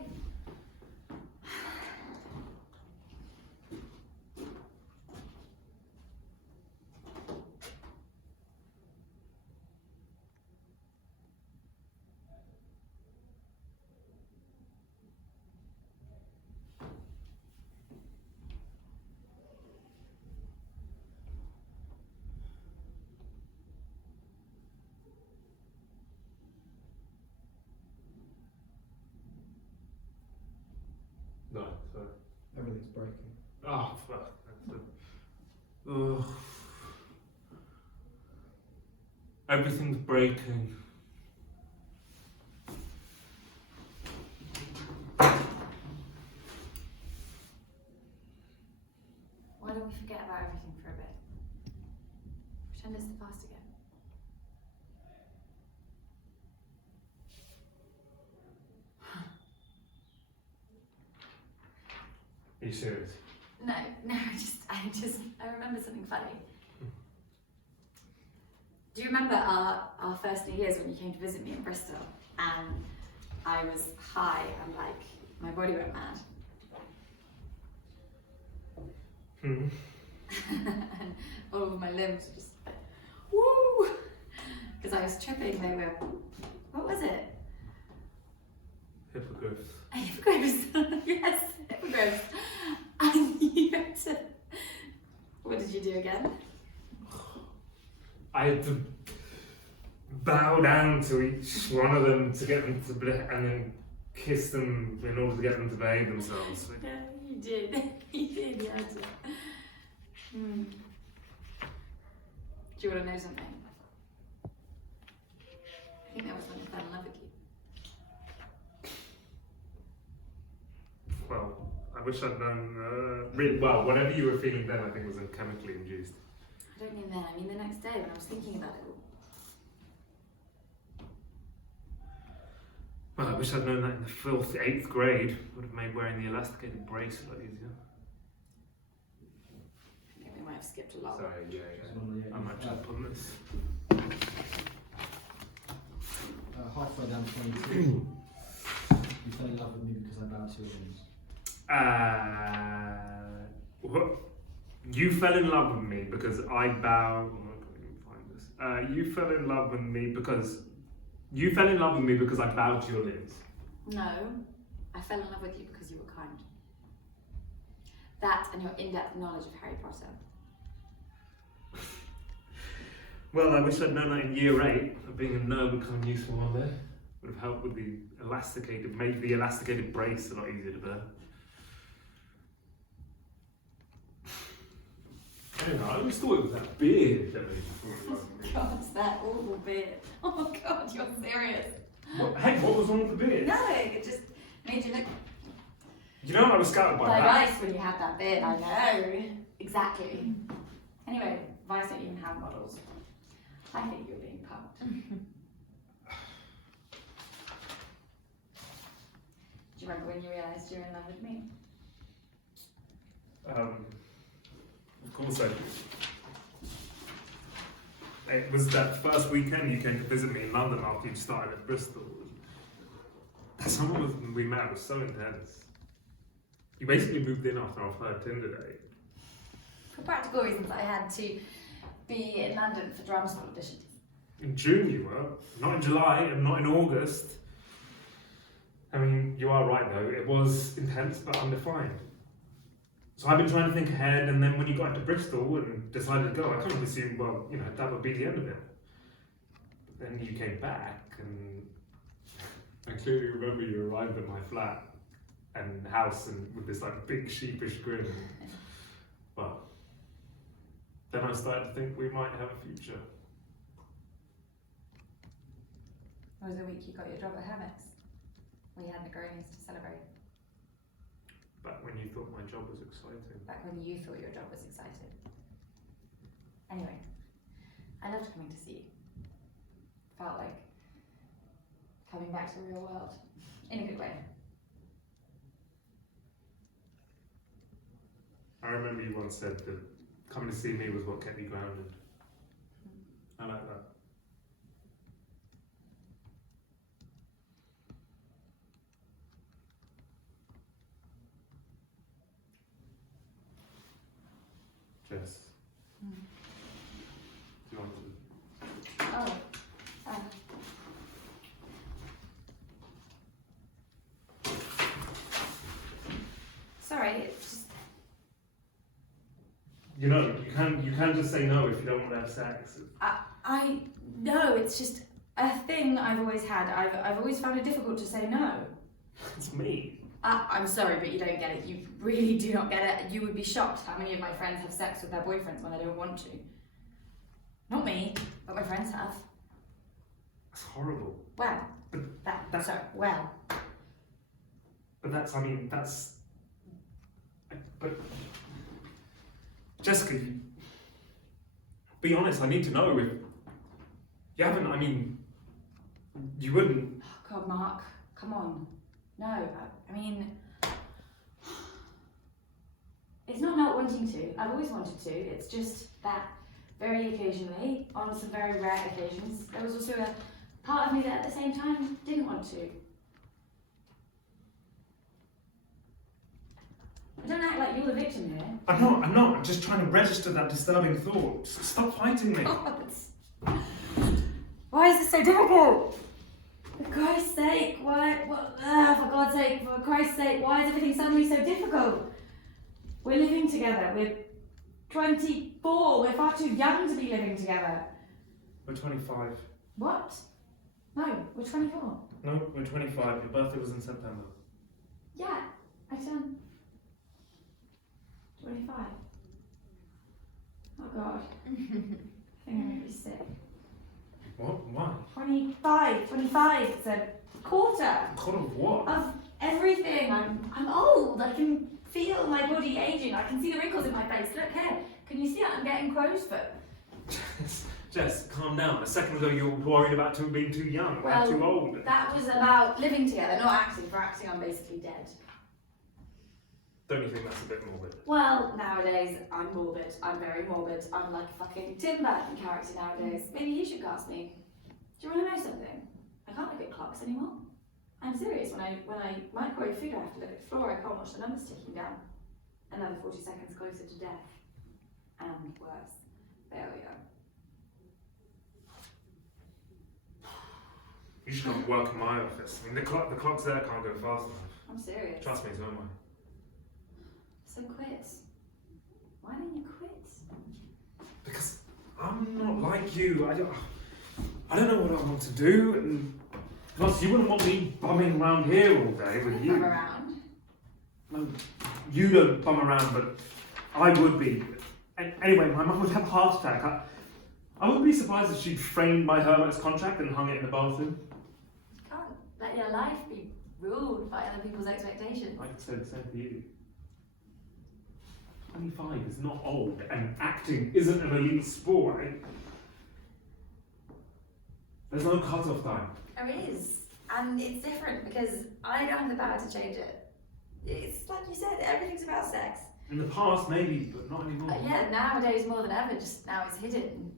No, sorry. Everything's breaking. Oh, fuck. Ugh. Everything's breaking. Why don't we forget about everything for a bit? Pretend it's the past again. Are you serious? No, I remember something funny. Do you remember our first New Year's when you came to visit me in Bristol? And I was high and like, my body went mad. Hmm. And all of my limbs were just like, woo! Because I was tripping over, what was it? Hippogriffs. Hippogriffs. Yes, hippogriffs. And you had to, what did you do again? I had to bow down to each one of them to get them to and then kiss them in order to get them to behave themselves. Yeah, you did. You did, you had to. Hmm. Do you want to know something? I think that was when I fell in love with you. Well, I wish I'd known really well. Whatever you were feeling then, I think was chemically induced. I don't mean then, I mean the next day when I was thinking about it all. Well, I wish I'd known that in the filthy 8th grade. Would have made wearing the elasticated brace a lot easier. I think we might have skipped a lot. Sorry, yeah. I might jump on this. Halfway down 22, you fell in love with me because I bowed to your limbs. What? You fell in love with me because I bow. Oh, I can't even find this. You fell in love with me because I bowed to your limbs. No, I fell in love with you because you were kind. That and your in-depth knowledge of Harry Potter. Well, I wish I'd known that in year 8, that being a nerd would come useful one day. Would have helped with the made the elasticated brace a lot easier to bear. Anyway, I always thought it was that beard that made you fall in love with me. God, it's that awful beard. Oh God, you're serious. What, hey, what was wrong with the beard? Nothing, it just made you look You know I was scouted by like that. Vice when you had that beard, I know. Exactly. Anyway, Vice don't even have models. I think you're being punked. Do you remember when you realised you were in love with me? Of course I do. It was that first weekend you came to visit me in London after you started at Bristol. Someone we met was so intense. You basically moved in after our third Tinder date. For practical reasons, I had to be in London for drama school auditions. In June you were, not in July and not in August. I mean, you are right though, it was intense but undefined. So I've been trying to think ahead, and then when you got into Bristol and decided to go, I kind of assumed, well, you know, that would be the end of it. But then you came back, and I clearly remember you arrived at my flat and house and with this like big sheepish grin. Well, then I started to think we might have a future. It was the week you got your job at Hermits. We had Negronis to celebrate. Back when you thought my job was exciting. Back when you thought your job was exciting. Anyway, I loved coming to see you. Felt like coming back to the real world. In a good way. I remember you once said that coming to see me was what kept me grounded. I like that. Jess, do you want to? Oh. Sorry, it's just... You know, you can just say no if you don't want to have sex. I no, it's just a thing I've always had. I've always found it difficult to say no. It's me. I'm sorry, but you don't get it. You really do not get it. You would be shocked how many of my friends have sex with their boyfriends when they don't want to. Not me, but my friends have. It's horrible. Well, But sorry, well. But that's, I mean, that's... But... Jessica, be honest, I need to know if... You haven't, I mean... You wouldn't... Oh, God, Mark, come on. No, I mean... It's not wanting to. I've always wanted to. It's just that very occasionally, on some very rare occasions, there was also a part of me that at the same time didn't want to. Don't act like you're the victim here. I'm not. I'm just trying to register that disturbing thought. Stop fighting me. Why is this so difficult? For Christ's sake, why? What? For God's sake, for Christ's sake, why is everything suddenly so difficult? We're living together. We're 24. We're far too young to be living together. We're 25. What? No, we're 24. No, we're 25. Your birthday was in September. Yeah, I turned 25. Oh God. I think I'm gonna be sick. What? Why? 25. It's a quarter Quarter of what? of everything. I'm old. I can feel my body aging. I can see the wrinkles in my face. Look here. Can you see it? I'm getting crow's foot. Jess, calm down. A second ago you were worried about being too young, Well, too old. That was about living together, not acting. For acting, I'm basically dead. Don't you think that's a bit morbid? Well, nowadays, I'm morbid. I'm very morbid. I'm like a fucking Tim Burton character nowadays. Maybe you should cast me. Do you want to know something? I can't look at clocks anymore. I'm serious. When I microwave food, I have to look at the floor. I can't watch the numbers ticking down. Another 40 seconds closer to death. And worse, failure. You should come work in my office. I mean, the clocks there can't go fast enough. I'm serious. Trust me, so am I. So quit. Why don't you quit? Because I'm not like you. I don't know what I want to do, and plus you wouldn't want me bumming around here all day with you. Bum around. No, you don't bum around, but I would be. And anyway, my mum would have a heart attack. I wouldn't be surprised if she'd framed my hermit's contract and hung it in the bathroom. You can't let your life be ruled by other people's expectations. I could say the same for you. 25 is not old, and acting isn't an elite sport. There's no cut-off time. There is, and it's different because I don't have the power to change it. It's like you said, everything's about sex. In the past, maybe, but not anymore. Yeah, nowadays more than ever, just now it's hidden.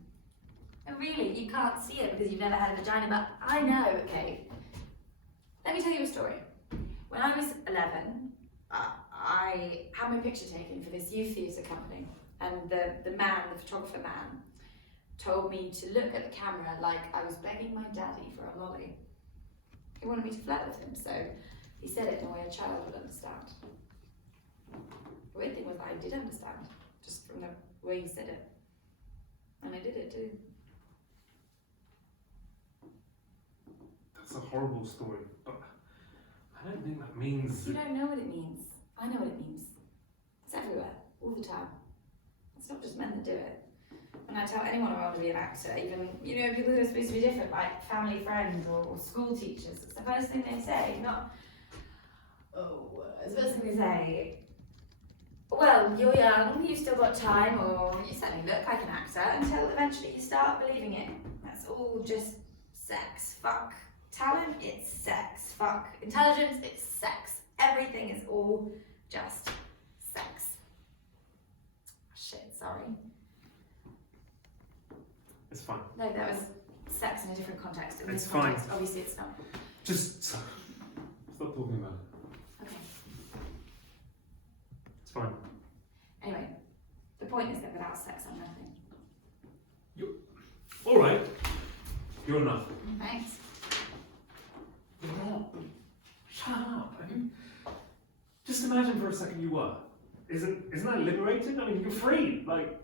And really, you can't see it because you've never had a vagina, but I know, okay. Let me tell you a story. When I was 11, I had my picture taken for this youth theatre company, and the photographer man, told me to look at the camera like I was begging my daddy for a lolly. He wanted me to flirt with him, so he said it in a way a child would understand. The weird thing was that I did understand, just from the way he said it. And I did it too. That's a horrible story, but I don't think that means... You don't know what it means. I know what it means. It's everywhere, all the time. It's not just men that do it. When I tell anyone I want to be an actor, even, people who are supposed to be different, like family friends or school teachers, it's the first thing they say, it's the first thing they say, well, you're young, you've still got time, or you certainly look like an actor, until eventually you start believing it. That's all just sex. Fuck. Talent, it's sex. Fuck. Intelligence, it's sex. Everything is all just sex. Shit, sorry. It's fine. No, that was sex in a different context. In It's this fine. context, obviously it's not. Just stop talking about it. Okay. It's fine. Anyway, the point is that without sex, I'm nothing. All right. You're enough. Thanks. You're not. Shut up. I mean, just imagine for a second you were. Isn't that liberating? I mean, you're free. Like,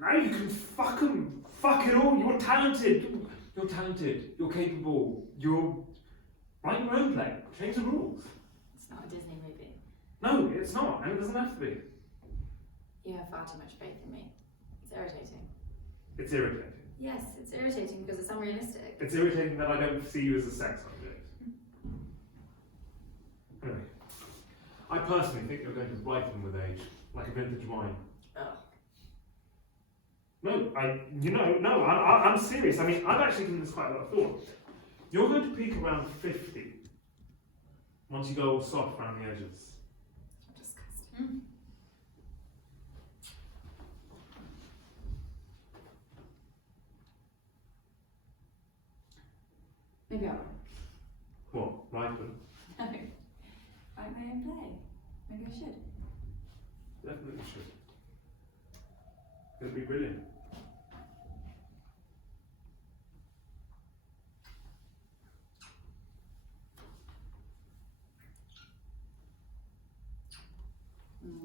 now you can fuck 'em. Fuck it all. You're talented. You're talented. You're capable. You're write your own play. Change the rules. It's not a Disney movie. No, it's not, and it doesn't have to be. You have far too much faith in me. It's irritating. It's irritating. Yes, it's irritating because it's unrealistic. It's irritating that I don't see you as a sex object. Anyway, I personally think you're going to ripen with age, like a vintage wine. Oh. No, I'm serious. I mean, I've actually given this quite a lot of thought. You're going to peak around 50 once you go all soft around the edges. Disgusting. Maybe I won't. What? Ripen? No. Write my own play. Maybe I should. Definitely should. It'll be brilliant.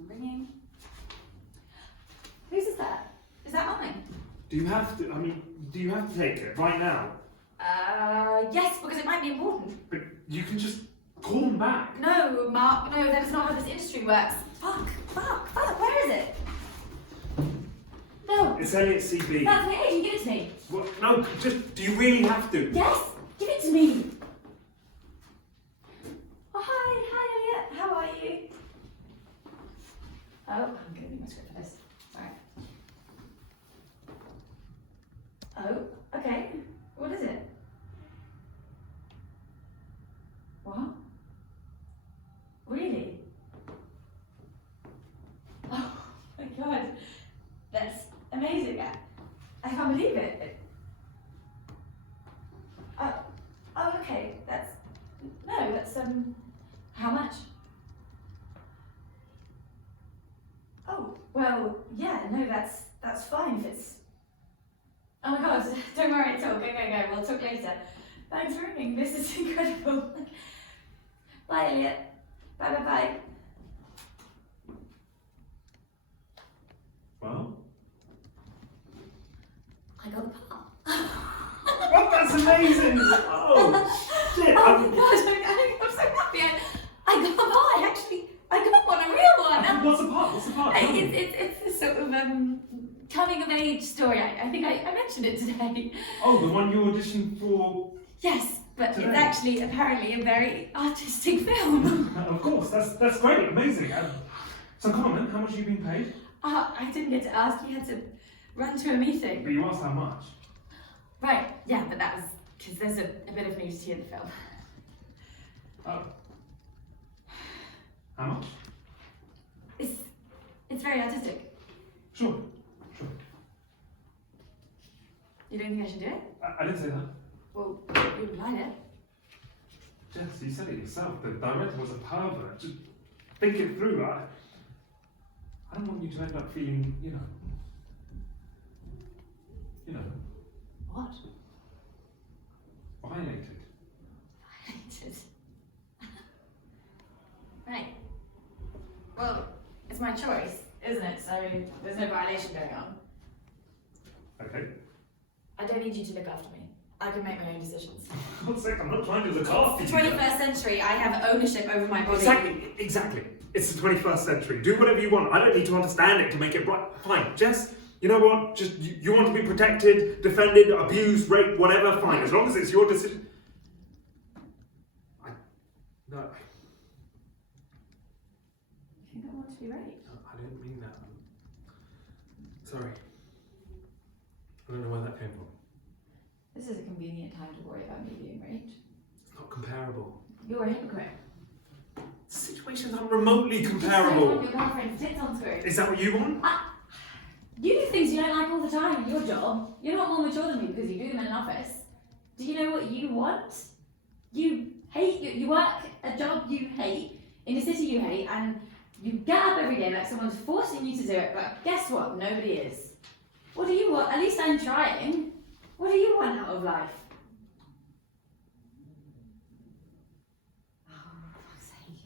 Ringing. Whose is that? Is that mine? Do you have to take it right now? Yes, because it might be important. But you can just call them back. No, Mark, no, that is not how this industry works. Fuck, where is it? No. It's Elliot CB. That's my agent, give it to me. What? No, do you really have to? Yes, give it to me. Oh, hi Elliot, how are you? Oh, I'm gonna need my script for this. Sorry. Oh, okay. What is it? What? Really? Oh my god. That's amazing. I can't believe it. Oh, okay. That's how much? Oh, well, yeah, no, that's fine if it's... Oh my god, don't worry at all. Go. We'll talk later. Thanks for ringing. This is incredible. Bye, Elliot. Bye. Well? I got the part. Oh, that's amazing! Oh, shit! Oh my god, I'm so happy. I got the part. I got one, a real one. What's the part? It's this sort of coming of age story. I think I mentioned it today. Oh, the one you auditioned for? Yes, but today. it's actually apparently a very artistic film. Of course, that's great, amazing. So come on then, how much are you being paid? I didn't get to ask. You had to run to a meeting. But you asked how much. Right, yeah, but that was because there's a bit of nudity in the film. Oh. How much? It's very artistic. Sure. You don't think I should do it? I didn't say that. Well, you implied it. Jess, you said it yourself. The director was a pervert. Just think it through. I don't want you to end up feeling, you know. What? Violated. Violated. Right. Well, it's my choice, isn't it? So there's no violation going on. Okay. I don't need you to look after me. I can make my own decisions. For God's sake, I'm not trying to look after It's you. the 21st century. I have ownership over my body. Exactly. It's the 21st century. Do whatever you want. I don't need to understand it to make it right. Fine. Jess, you know what? Just, you want to be protected, defended, abused, raped, whatever, fine. As long as it's your decision. No. You don't want to be raped? No, I didn't mean that. Sorry. I don't know where that came from. This is a convenient time to worry about me being raped. It's not comparable. You're a hypocrite. Situations aren't remotely You comparable. want your girlfriend's tits on screen. Is that what you want? You do things you don't like all the time in your job. You're not more mature than me because you do them in an office. Do you know what you want? You hate, you work a job you hate, in a city you hate, and you get up every day like someone's forcing you to do it, but guess what? Nobody is. What do you want? At least I'm trying. What do you want out of life? Oh, for fuck's sake.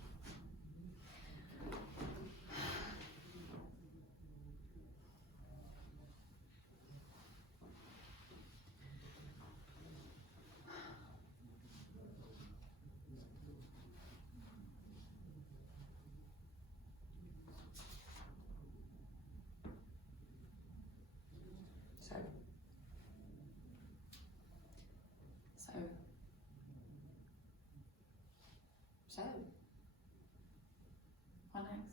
So, what next?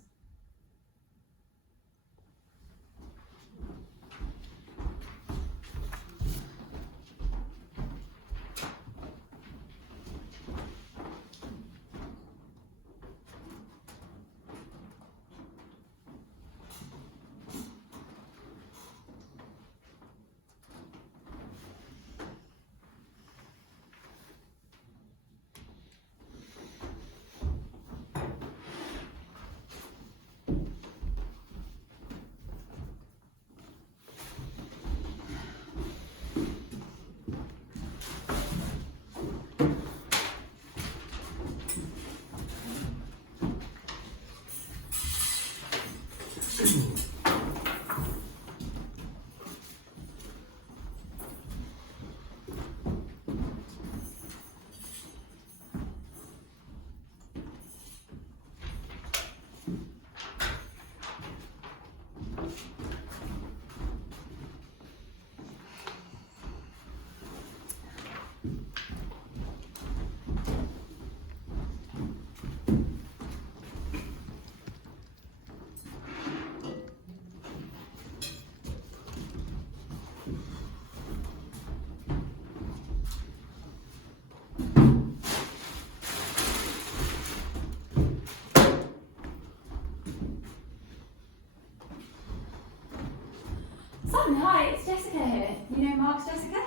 Hi, it's Jessica here. You know Mark's Jessica?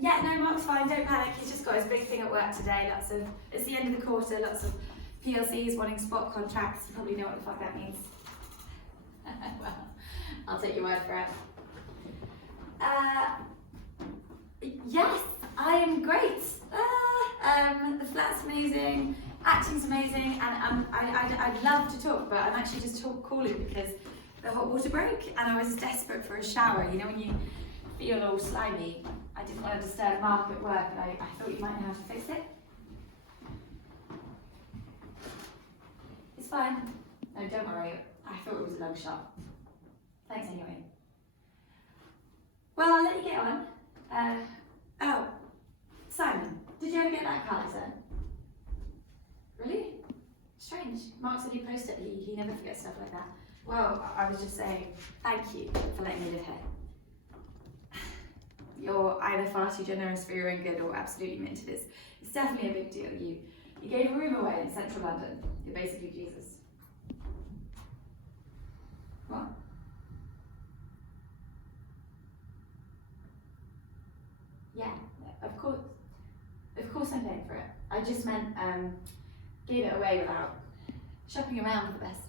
Yeah, no, Mark's fine, don't panic. He's just got his big thing at work today. It's the end of the quarter, lots of PLCs wanting spot contracts. You probably know what the fuck that means. Well, I'll take your word for it. Yes, I am great. The flat's amazing, acting's amazing, and I'd love to talk, but I'm actually just calling because the hot water broke and I was desperate for a shower. You know when you feel all slimy? I didn't want to disturb Mark at work, but I thought you might know how to fix it. It's fine. No, don't worry. I thought it was a long shot. Thanks anyway. Well, I'll let you get on. Oh, Simon, did you ever get that card then? Really? Strange. Mark said he posted it. He never forgets stuff like that. Well, I was just saying, thank you for letting me live here. You're either far too generous for your own good or absolutely minted. It's definitely a big deal. You gave a room away in central London. You're basically Jesus. What? Yeah, of course course I'm paying for it. I just meant gave it away without shopping around for the best.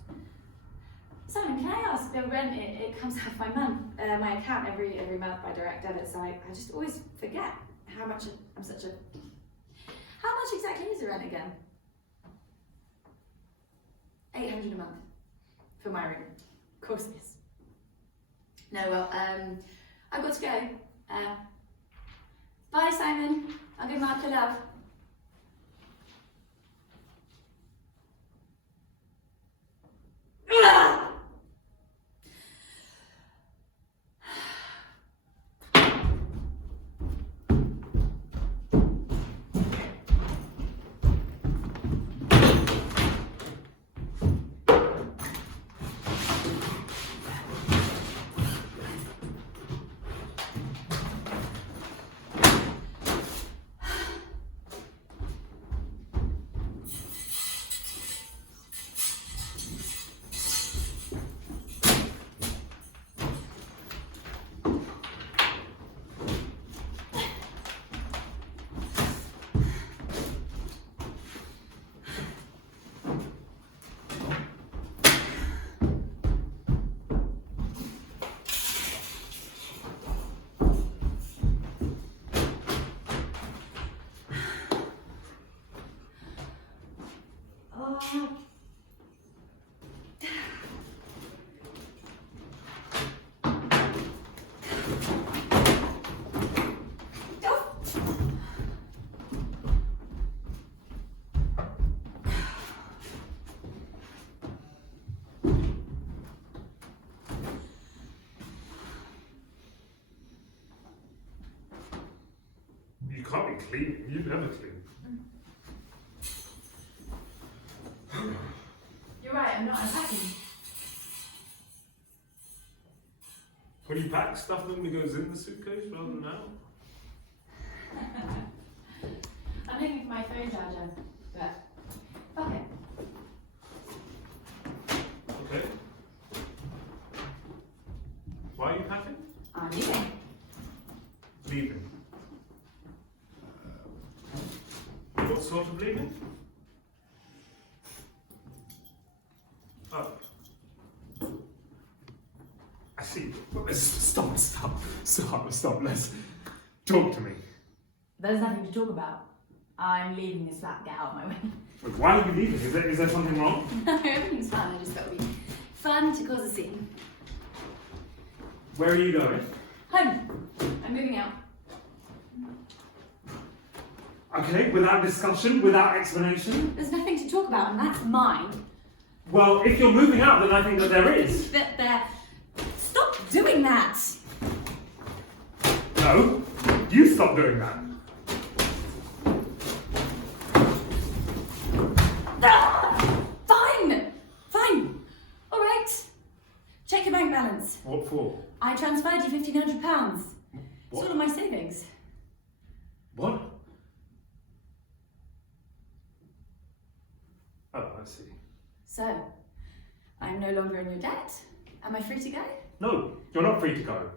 Simon, can I ask, the rent, it comes out of my account every month by direct debit, so I just always forget how much I'm such a... How much exactly is the rent again? 800 a month for my room. Of course it is. No, well, I've got to go. Bye, Simon. I'll give Mark a love. You can't be cleaning. You never clean. You're right, I'm not unpacking. When you pack, stuff normally goes in the suitcase rather than out. I'm looking for my phone charger, but okay. Okay. Why are you packing? I'm leaving. Leaving. What sort of leaving? Oh. I see. Stop. Let's talk to me. There's nothing to talk about. I'm leaving this flat. Get out of my way. Wait, why are you leaving? Is there something wrong? No, everything's fine. I just thought it'd be fun to cause a scene. Where are you going? Home. I'm moving out. Okay, without discussion, without explanation. There's nothing to talk about, and that's mine. Well, if you're moving out, then I think that there is. Stop doing that! No, you stop doing that. Fine. All right. Check your bank balance. What for? I transferred you £1,500. It's What? all of my savings. What? Oh, I see. So, I'm no longer in your debt. Am I free to go? No, you're not free to go.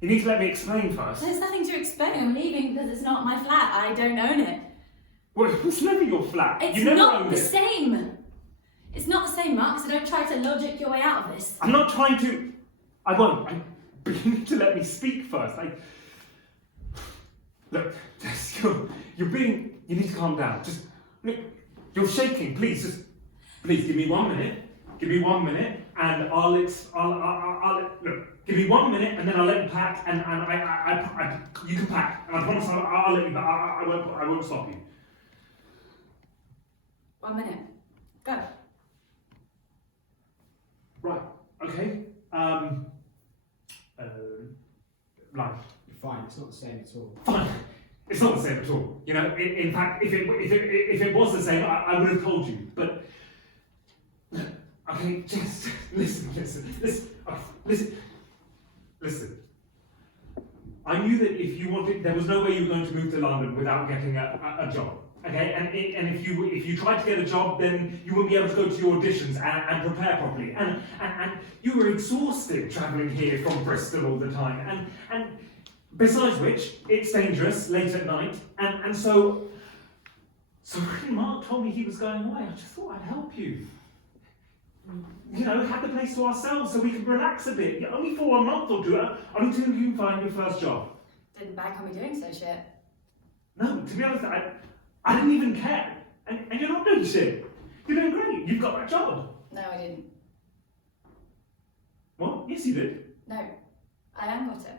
You need to let me explain first. There's nothing to explain. I'm leaving because it's not my flat. I don't own it. Well, it's never your flat. It's you never not owned the it. same. It's not the same, Mark, so don't try to logic your way out of this. I'm not trying to. I won't. But you need to let me speak first. Look, you're being. You need to calm down. Just look. You're shaking. Please give me 1 minute. Give me 1 minute, and I'll look. Give me 1 minute, and then I'll let you pack, and you can pack, and I promise I'll let you. But I won't stop you. 1 minute. Go. Right. Okay. Life. Fine, it's not the same at all. Fine. It's not the same at all. You know, in fact, if it was the same, I would have told you. But okay, just listen. I knew that if you wanted, there was no way you were going to move to London without getting a job. Okay, and if you tried to get a job, then you wouldn't be able to go to your auditions and prepare properly. And you were exhausted travelling here from Bristol all the time. And Besides which, it's dangerous late at night, and so when Mark told me he was going away, I just thought I'd help you. You know, have the place to ourselves so we could relax a bit. Only for a month or two, until you find your first job. Didn't bank on me doing so shit. No, to be honest, I didn't even care. And you're not doing shit. You're doing great. You've got that job. No, I didn't. What? Yes, you did. No, I haven't got it.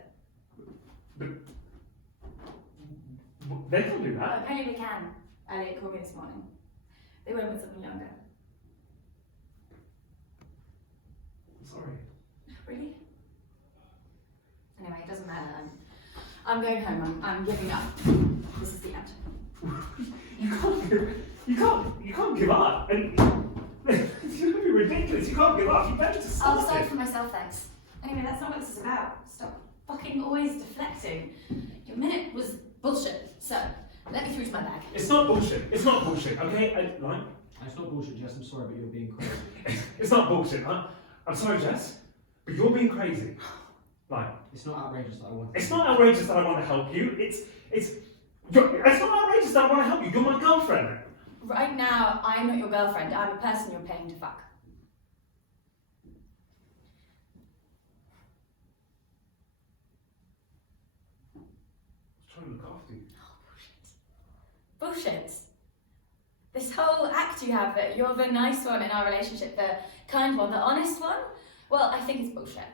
But they can't do Well, that. apparently we can. Elliot called me this morning. They went with someone younger. I'm sorry. Really? Anyway, it doesn't matter. I'm going home. I'm giving up. This is the end. You can't give up. And it's going to be ridiculous. You can't give up. You better just I'll stop decide it. for myself, thanks. Anyway, that's not what this is about. Stop fucking always deflecting. Your minute was bullshit. So, let me through to my bag. It's not bullshit. It's not bullshit, okay? Right? It's not bullshit, Jess. I'm sorry, but you're being crazy. It's not bullshit, huh? I'm sorry, Jess, but you're being crazy. Like, It's not outrageous that I want. it's not outrageous that I want to help you. It's not outrageous that I want to help you. You're my girlfriend. Right now, I'm not your girlfriend. I'm a person you're paying to fuck. I'm trying to look after you. Bullshit. This whole act you have that you're the nice one in our relationship, the kind one, the honest one, well, I think it's bullshit.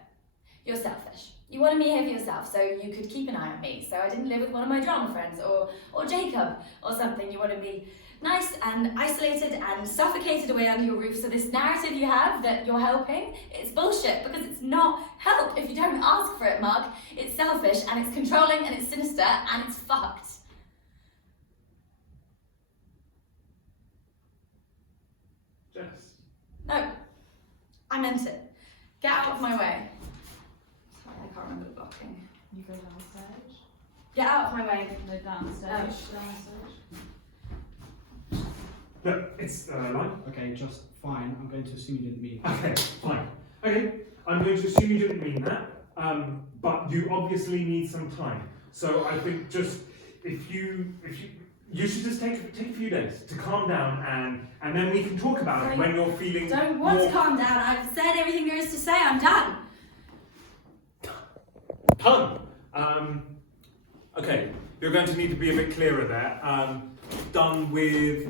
You're selfish. You wanted me here for yourself, so you could keep an eye on me, so I didn't live with one of my drama friends, or Jacob, or something. You wanted me nice and isolated and suffocated away under your roof, so this narrative you have that you're helping, it's bullshit, because it's not help if you don't ask for it, Mark. It's selfish, and it's controlling, and it's sinister, and it's fucked. Jess. No, I meant it. Get out of my way. Sorry, I can't remember the blocking. You go downstairs. Get out of my way. No, downstairs. Downstairs. Look, it's like. Okay, just fine. I'm going to assume you didn't mean. Okay, fine. Okay, I'm going to assume you didn't mean that. But you obviously need some time. So I think just if you should just take a few days to calm down and then we can talk about it when you're feeling. Don't want more... to calm down. I've said everything there is to say. I'm done. Done. Okay, you're going to need to be a bit clearer there. Done with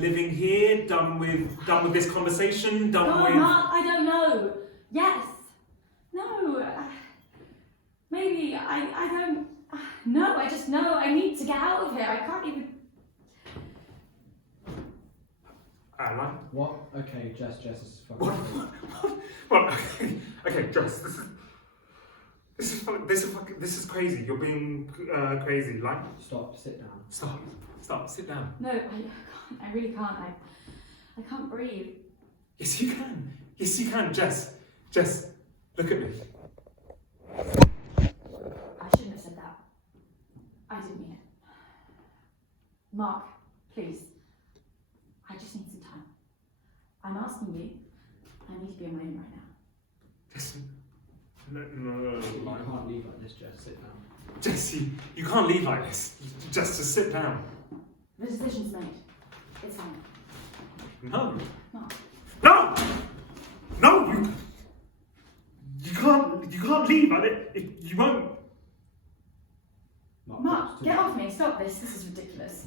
living here. Done with this conversation. Done God, with. Mark, I don't know. Yes. No. Maybe. I don't. No, I just know I need to get out of here. I can't even. Alan. What? Okay, Jess, is fucking. Well, okay, Jess. This is crazy. You're being crazy. Like. Stop. Sit down. Stop. Sit down. No, I can't. I really can't. I can't breathe. Yes, you can. Yes, you can, Jess. Jess, look at me. I shouldn't have said that. I didn't mean it. Mark, please. I just need some time. I'm asking you. I need to be on my own right now. Jess, no. You can't leave like this, Jess. Sit down. Jess, you can't leave like this. Just sit down. The decision's made. It's fine. No. Mark. No! No! You can't leave. You won't. Mark, Mark, drops to get off me. Stop this. This is ridiculous.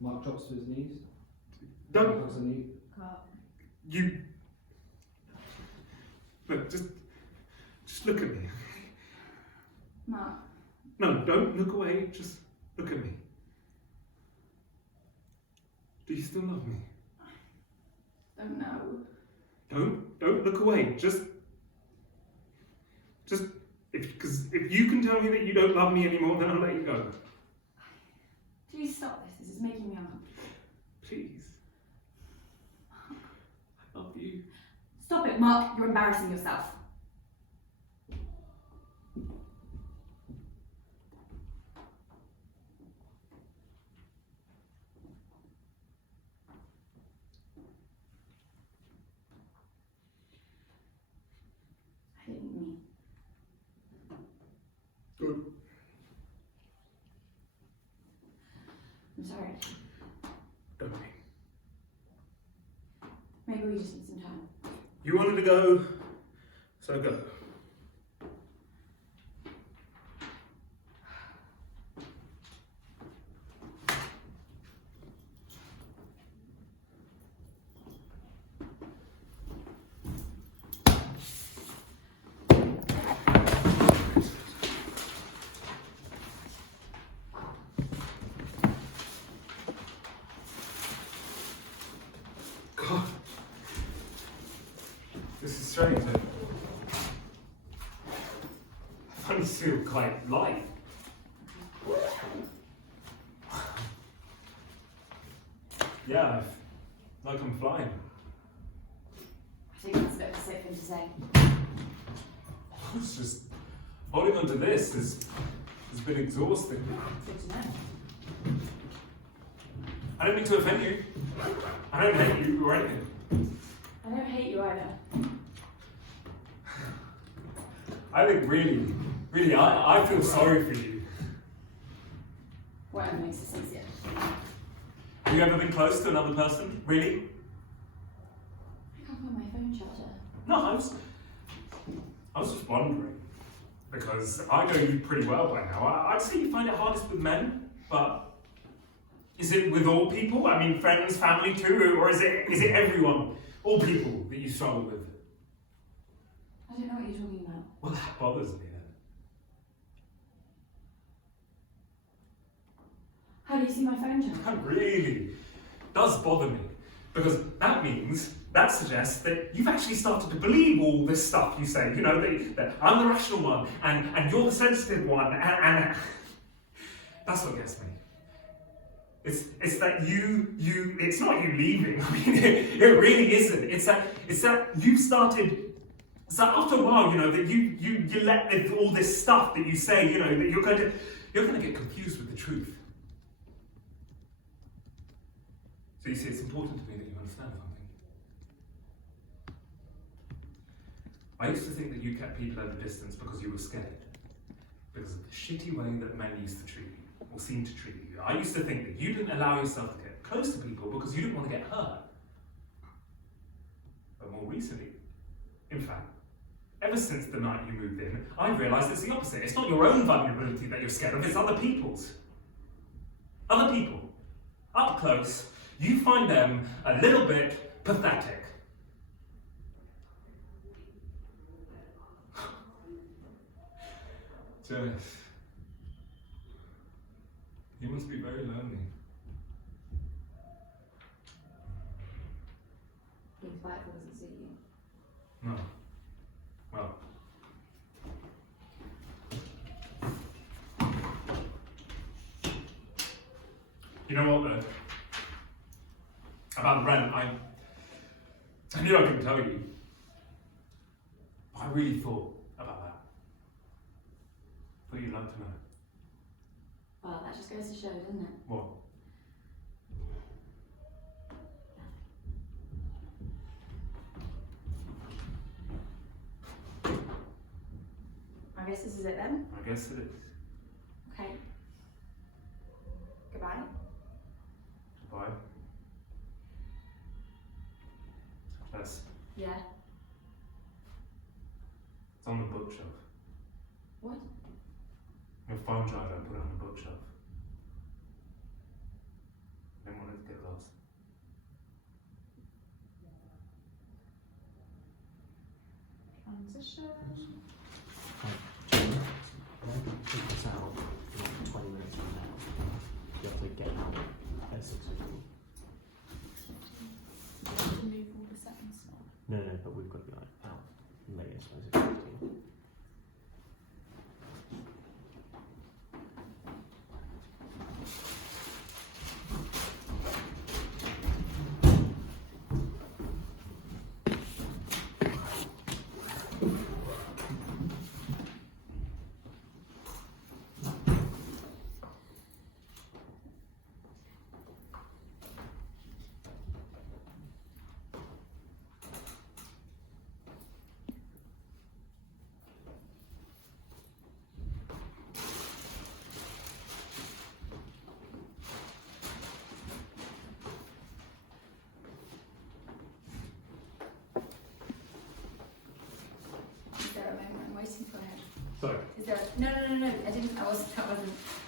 Mark drops to his knees. Don't. Hugs a knee. You. Look, just look at me. Mark. No, don't look away. Just look at me. Do you still love me? Don't know. Don't look away. Just because if you can tell me that you don't love me anymore, then I'll let you go. Please stop this. This is making me uncomfortable. Please. I love you. Stop it, Mark. You're embarrassing yourself. I didn't mean. Good. I'm sorry. Don't be. Maybe we just need some time. You wanted to go, so go. God. This is strange. I finally feel quite light. Yeah, like I'm flying. I think that's a bit of a sick thing to say. It's just holding on to this has been exhausting. Good to know. I don't mean to offend you. I don't hate you or anything. I don't hate you either. I think really, I feel sorry for you. Whatever makes this easier. Have you ever been close to another person? Really? I can't find my phone charger. No, I was just wondering. Because I know you pretty well by now. I'd say you find it hardest with men, but is it with all people? I mean, friends, family too, or is it everyone, all people that you struggle with? I don't know what you're talking about. Well, that bothers me then. How do you see my phone charger? That really does bother me. Because that suggests that you've actually started to believe all this stuff you say. You know, that I'm the rational one, and you're the sensitive one, and that's what gets me. It's that it's not you leaving. I mean, it really isn't. It's that you've started. So after a while, you know, that you let all this stuff that you say, you know, that you're going to get confused with the truth. So you see, it's important to me that you understand something. I used to think that you kept people at a distance because you were scared. Because of the shitty way that men used to treat you, or seemed to treat you. I used to think that you didn't allow yourself to get close to people because you didn't want to get hurt. But more recently, in fact, ever since the night you moved in, I've realised it's the opposite. It's not your own vulnerability that you're scared of, it's other people's. Other people. Up close, you find them a little bit pathetic. Jess, you must be very lonely. Being spiteful doesn't suit you. No. Well. You know what though? About the rent, I knew I couldn't tell you. I really thought about that. Thought you'd like to know. Well, that just goes to show, doesn't it? What? I guess this is it then. I guess it is. Okay. Goodbye. Goodbye. Yes. Yeah. It's on the bookshelf. What? Your phone charger, I put it on the bookshelf. I didn't want it to get lost. Transition. I can take this out in like 20 minutes from now. You have to get out at 6:50. Remove all the settings now. No, but we've got to be like out latest by 6:15.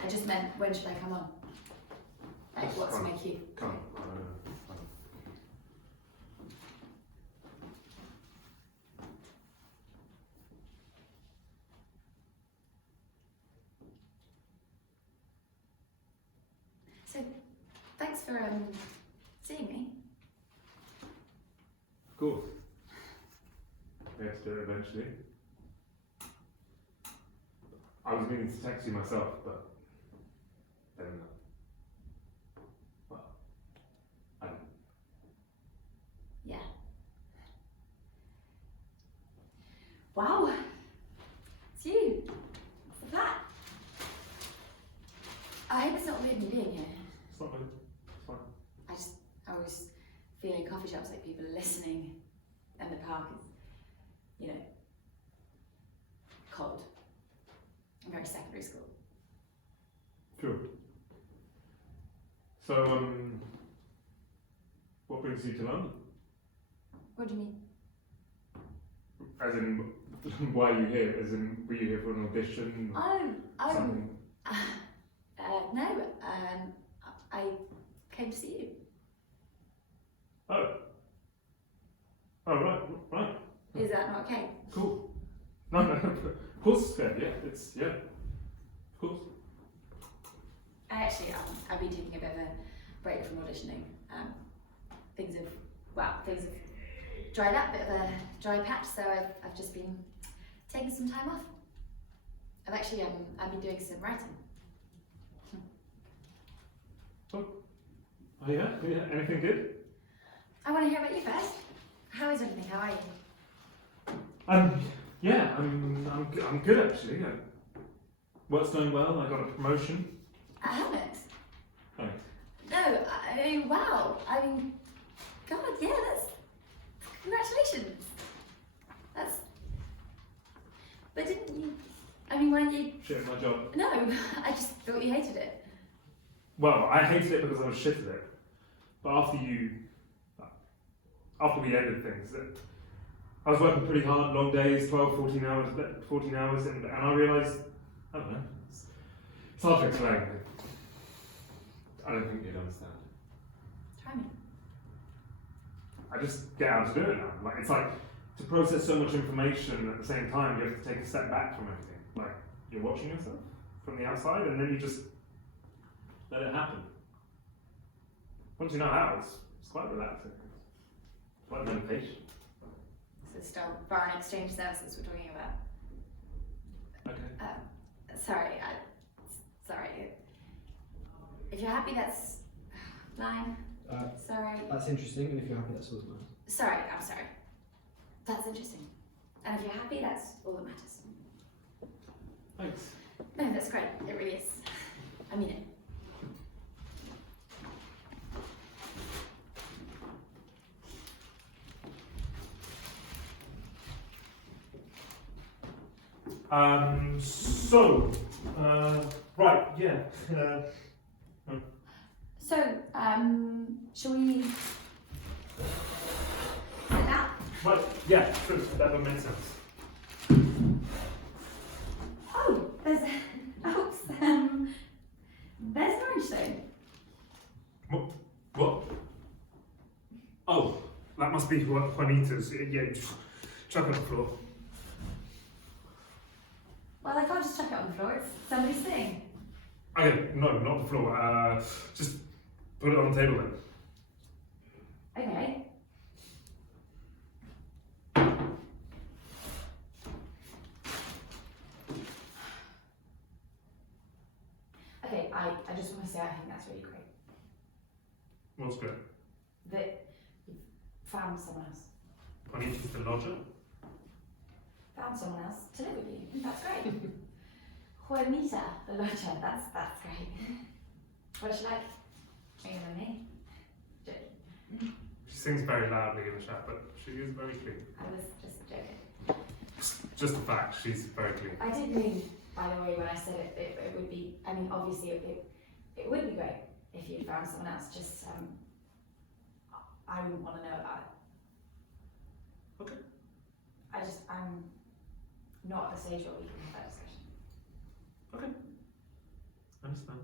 just meant, when should I come on? Like, what's Come. my cue? Come. So, thanks for seeing me. Of course. We have to do it eventually. I was meaning to text you myself, but then, well, I don't. Yeah. Wow. It's you. It's the flat. I hope it's not weird me being here. It's not good. It's fine. I always feel in coffee shops like people are listening and the park is, you know, cold. I'm very secondary school. Sure. So, what brings you to London? What do you mean? As in, why are you here? As in, were you here for an audition? Or something? No, I came to see you. Oh. Oh, right. Is that not okay? Cool. No, of course it's fair, yeah, of course. Actually, I've been taking a bit of a break from auditioning. Things have dried up, bit of a dry patch, so I've just been taking some time off. I've been doing some writing. Oh yeah, anything good? I want to hear about you first. How is everything? How are you? Yeah, I'm good actually. Work's going well. I got a promotion. I haven't. Thanks. No, wow. I mean, God, yeah, congratulations. But didn't you, weren't you, Shit at my job. no, I just thought you hated it. Well, I hated it because I was shit at it. But after we ended things, I was working pretty hard, long days, 12, 14 hours, and I realised, I don't know, it's hard to explain. I don't think you'd understand. Try me. I just get out to do it now. Like, it's like, to process so much information at the same time, you have to take a step back from everything. Like, you're watching yourself from the outside, and then you just let it happen. Once you know how, it's quite relaxing. It's like meditation. So still foreign exchange services we're talking about. Okay. Sorry. If you're happy, that's fine. Sorry. That's interesting, and if you're happy, that's all that matters. Sorry, I'm sorry. That's interesting. And if you're happy, that's all that matters. Thanks. No, that's great. It really is. I mean it. Right, yeah. So, shall we sit down? Right, yeah, true, that would make sense. Oh, there's an orange stone. What? Oh, that must be Juanita's. Yeah, just chuck it on the floor. Well, I can't just chuck it on the floor. It's somebody's thing. Okay, no, not the floor. Just put it on the table then. Okay. Okay, I just want to say I think that's really great. What's good? That you've found someone else. Juanita's the lodger? Found someone else to live with you. That's great. Juanita, the lodger. That's great. What's she like? Younger than me? Joking. She sings very loudly in the chat, but she is very clean. I was just joking. Just a fact, she's very clean. I did mean, by the way, when I said it would be, obviously it would be great if you found someone else, just, I wouldn't want to know about it. Okay. I'm not at the stage where we can have that discussion. Okay. understand.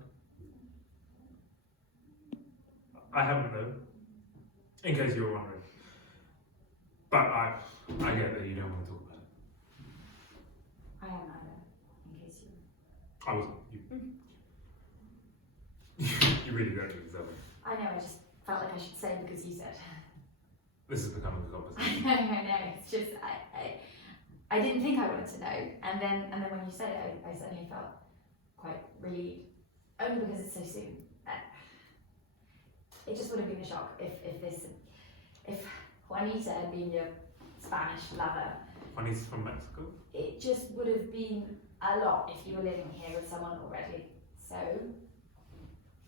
I haven't though, in case you were wondering. But I get that you don't want to talk about it. I haven't either, in case you. I wasn't. You really don't need to tell me. I know, I just felt like I should say because you said. This is becoming a conversation. I know, it's just, I didn't think I wanted to know, and then when you said it, I suddenly felt quite relieved, only because it's so soon. It just would have been a shock if Juanita had been your Spanish lover. Juanita's from Mexico? It just would have been a lot if you were living here with someone already. So,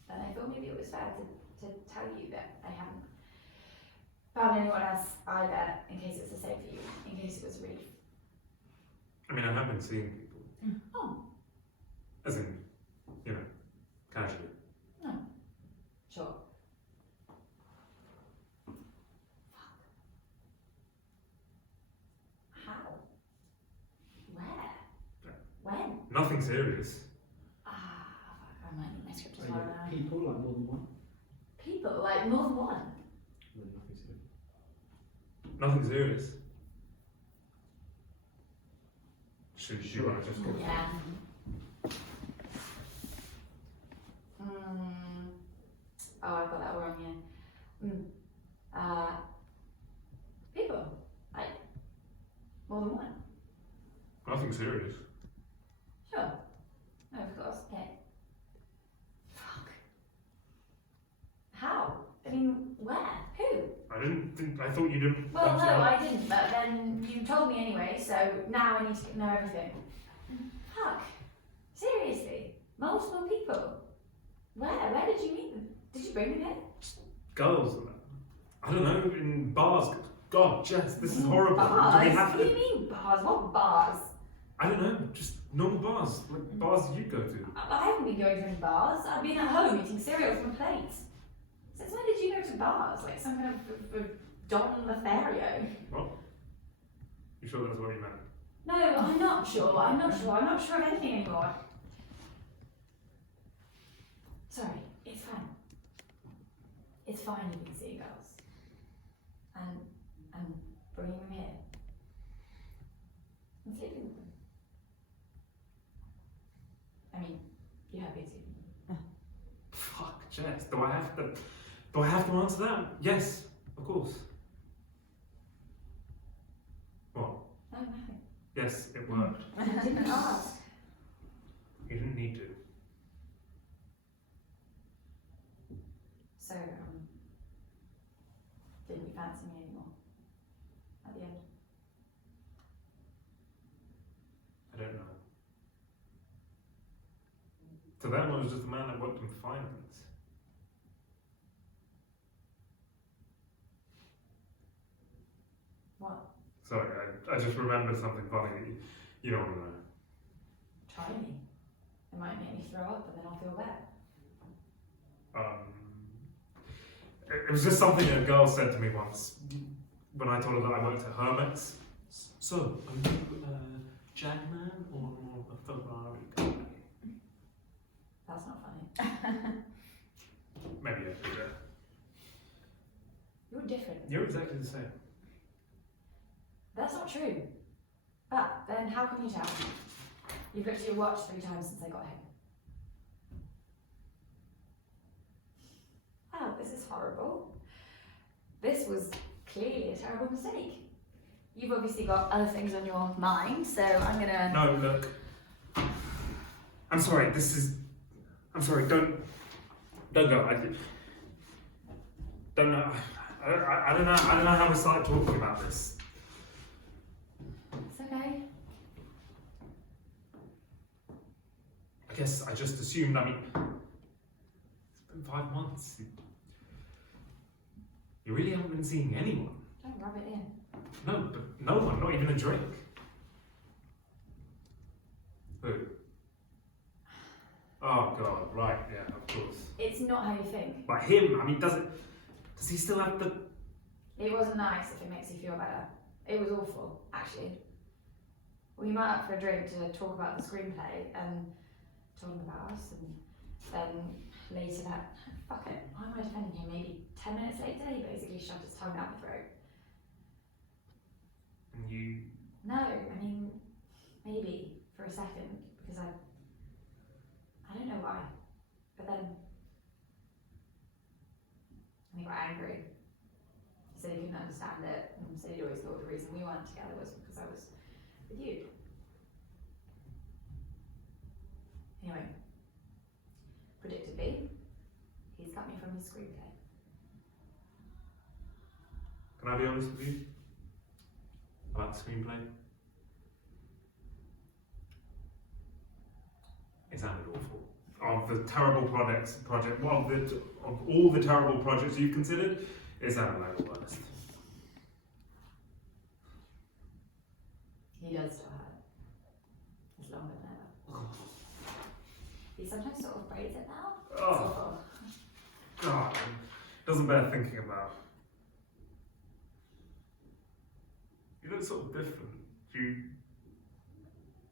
and I thought maybe it was fair to tell you that I haven't found anyone else either, in case it's the same for you, in case it was a relief. I mean, I have been seeing people. Oh. As in, you know, casually. No. Sure. How? Where? When? Nothing serious. Ah, fuck, I might need my script as Are well you now. people, like more than one? People, like more than one. No, nothing serious. Nothing serious. Should you Sure. want to just go? Yeah. Oh, I've got that wrong, yeah. People, like, more than one. Nothing serious. Sure. No, of course, okay. Fuck. How? I mean, where? Who? I thought you didn't. Well, want no, to know. I didn't, but then you told me anyway, so now I need to know everything. Fuck. Seriously? Multiple people? Where? Where did you meet them? Did you bring them here? Girls. I don't know, in bars. God, Jess, this is horrible. Bars? Do we have What do to? you mean bars? What bars? I don't know, just normal bars. Like bars you go to. I haven't been going to any bars. I've been at home eating cereal from a plate. Since when did you go to bars? Like some kind of Don Lothario? What? You sure that's what you meant? No, I'm not sure. I'm not sure of anything anymore. Sorry, it's fine. It's fine you've been seeing girls. And bringing them here. And sleeping with them. I mean, you have been sleeping with them. Fuck, Jess. Do I have to answer that? Yes, of course. What? No, nothing. Yes, it worked. I didn't ask. You didn't need to. So, didn't you fancy me anymore? At the end? I don't know. To them, I was just a man that worked in finance. What? Sorry, I just remembered something funny that you don't want to know. Try me. It might make me throw up, but then I'll feel bad. It was just something a girl said to me once when I told her that I worked at Hermits. So, are you a Jagman or a Ferrari guy? That's not funny. Maybe yeah. You're different. You're exactly the same. That's not true. But then how can you tell? You've looked at your watch 3 times since I got here. Oh, this is horrible. This was clearly a terrible mistake. You've obviously got other things on your mind, so I'm gonna... No, look. I'm sorry, I'm sorry, don't go. I don't know. I don't know how we started talking about this. It's okay. I guess I just assumed, I mean, it's been 5 months. You really haven't been seeing anyone. Don't rub it in. No, but no one, not even a drink. Who? Oh God, right, yeah, of course. It's not how you think. But him, I mean, does he still have the... It wasn't nice if it makes you feel better. It was awful, actually. We met up for a drink to talk about the screenplay and told him about us, and then later that, fuck it, why am I defending him? Maybe 10 minutes later, he basically shoved his tongue down my throat. And you. No, I mean, maybe for a second, because I don't know why, but then he got angry. He said he couldn't understand it, and said he'd always thought the reason we weren't together was because I was with you. Anyway, predictably, he's cut me from his screenplay. Can I be honest with you about the screenplay? It sounded awful. Of the terrible of all the terrible projects you've considered, it sounded like the worst. He does still have it. It's longer than ever. He sometimes sort of braids it now. It's Oh, awful. God. Doesn't bear thinking about. You look sort of different. Do you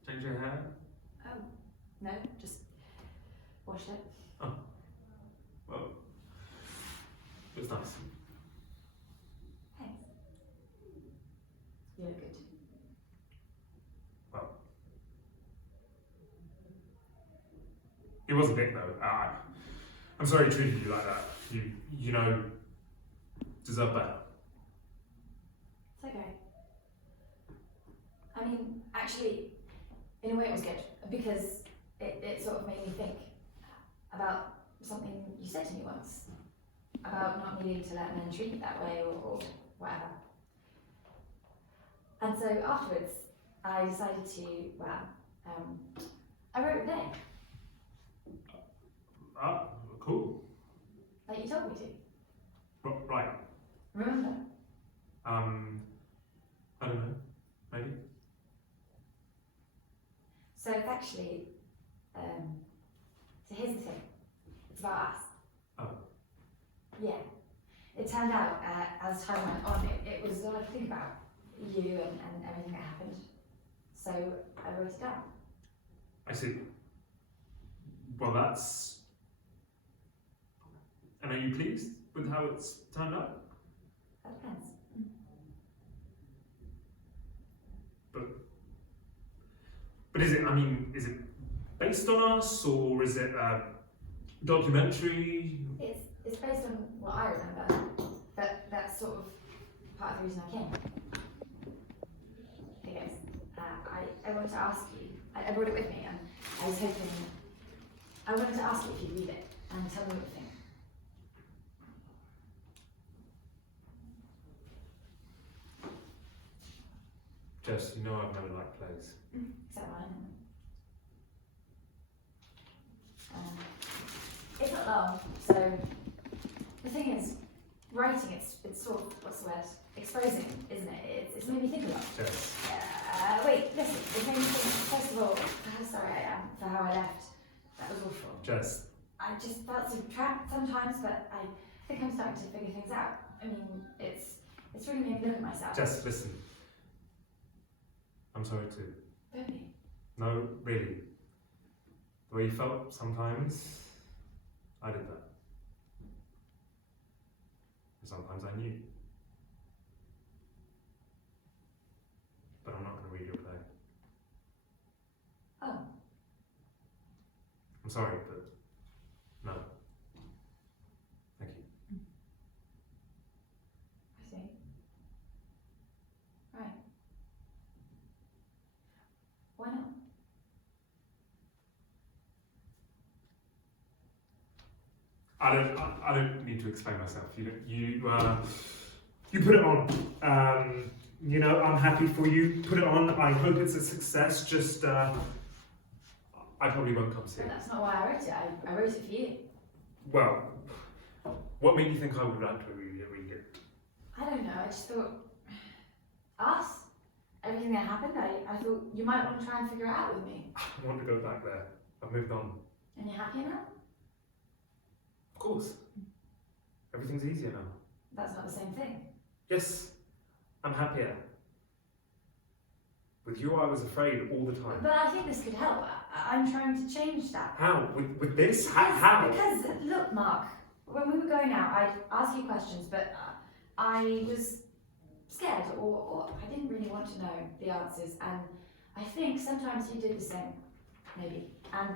change your hair? Oh, no, just washed it. Well, it's nice. Thanks. You look good. Well, it was a bit though. I'm sorry he treated you like that. You know, deserve better. It's okay. I mean, actually, in a way it was good, because it sort of made me think about something you said to me once, about not needing to let men treat you that way or whatever. And so afterwards, I decided to, I wrote a play, Cool. like you told me to. Right. Remember? I don't know. Maybe. So it's actually, so here's the thing, it's about us. Oh. Yeah. It turned out, as time went on, it was all I could think about, you and everything that happened. So I wrote it down. I see. Well, that's. And are you pleased with how it's turned out? That depends. But is it? I mean, is it based on us, or is it a documentary? It's based on what I remember, but that's sort of part of the reason I came. I guess. I wanted to ask you, I brought it with me, and I was hoping, I wanted to ask you if you'd read it and tell me what you think. Jess, you know I've never liked plays. Except mine. It's not long, so the thing is, writing, it's sort of, what's the word? Exposing, isn't it? It's made me think a lot. Jess. Wait, listen, it made me think, first of all, how sorry I am for how I left. That was awful. Jess. I just felt so trapped sometimes, but I think I'm starting to figure things out. I mean, it's really made me look at myself. Jess, listen. I'm sorry too. Don't be. No, really. The way you felt sometimes, I did that. And sometimes I knew. But I'm not going to read your play. Oh, I'm sorry, but no. Thank you. I see. Right. Why not? I don't need to explain myself. You put it on. You know, I'm happy for you. Put it on. I hope it's a success. Just, I probably won't come see But it. that's not why I wrote it. I wrote it for you. Well, what made you think I would like to read it? I don't know. I just thought, us, everything that happened, I thought you might want to try and figure it out with me. I want to go back there. I've moved on. And you're happier now? Of course. Everything's easier now. That's not the same thing. Yes, I'm happier. With you, I was afraid all the time. But I think this could help. I'm trying to change that. How? With this? Because- How? Because, look, Mark, when we were going out, I'd ask you questions, but I was scared, or I didn't really want to know the answers, and I think sometimes you did the same, maybe. And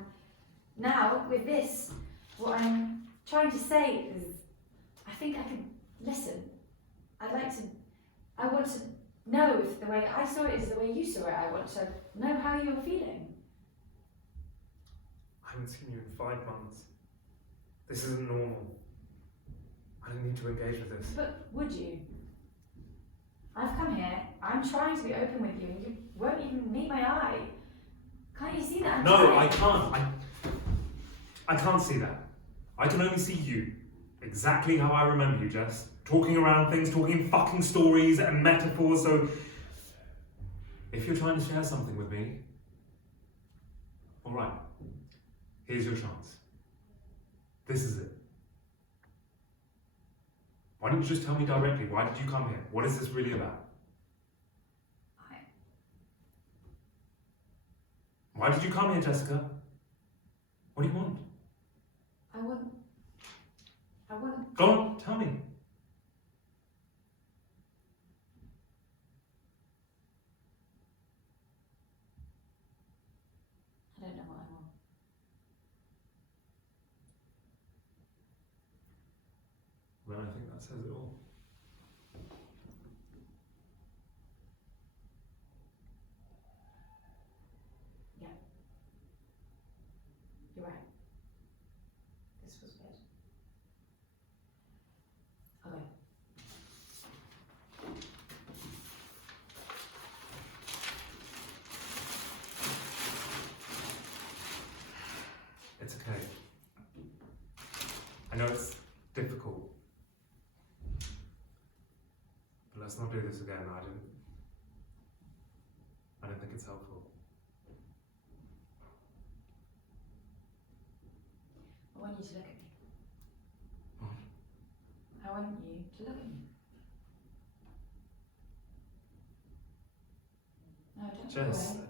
now, with this, what I'm trying to say is, I think I can listen. I want to know if the way I saw it is the way you saw it. I want to know how you're feeling. I haven't seen you in 5 months. This isn't normal. I don't need to engage with this. But would you? I've come here, I'm trying to be open with you, and you won't even meet my eye. Can't you see that? I'm No, trying. I can't. I can't see that. I can only see you. Exactly how I remember you, Jess. Talking around things, talking fucking stories and metaphors, so... If you're trying to share something with me... Alright. Here's your chance. This is it. Why don't you just tell me directly, why did you come here? What is this really about? Why did you come here, Jessica? What do you want? I want... Go on, tell me. I don't know what I want. Then I think that says it all. You're right. This was weird. Okay. It's okay. I know it's difficult. But let's not do this again. I don't think it's helpful. I want you to look at me. What? I want you to look at me. No, don't look Jess, away.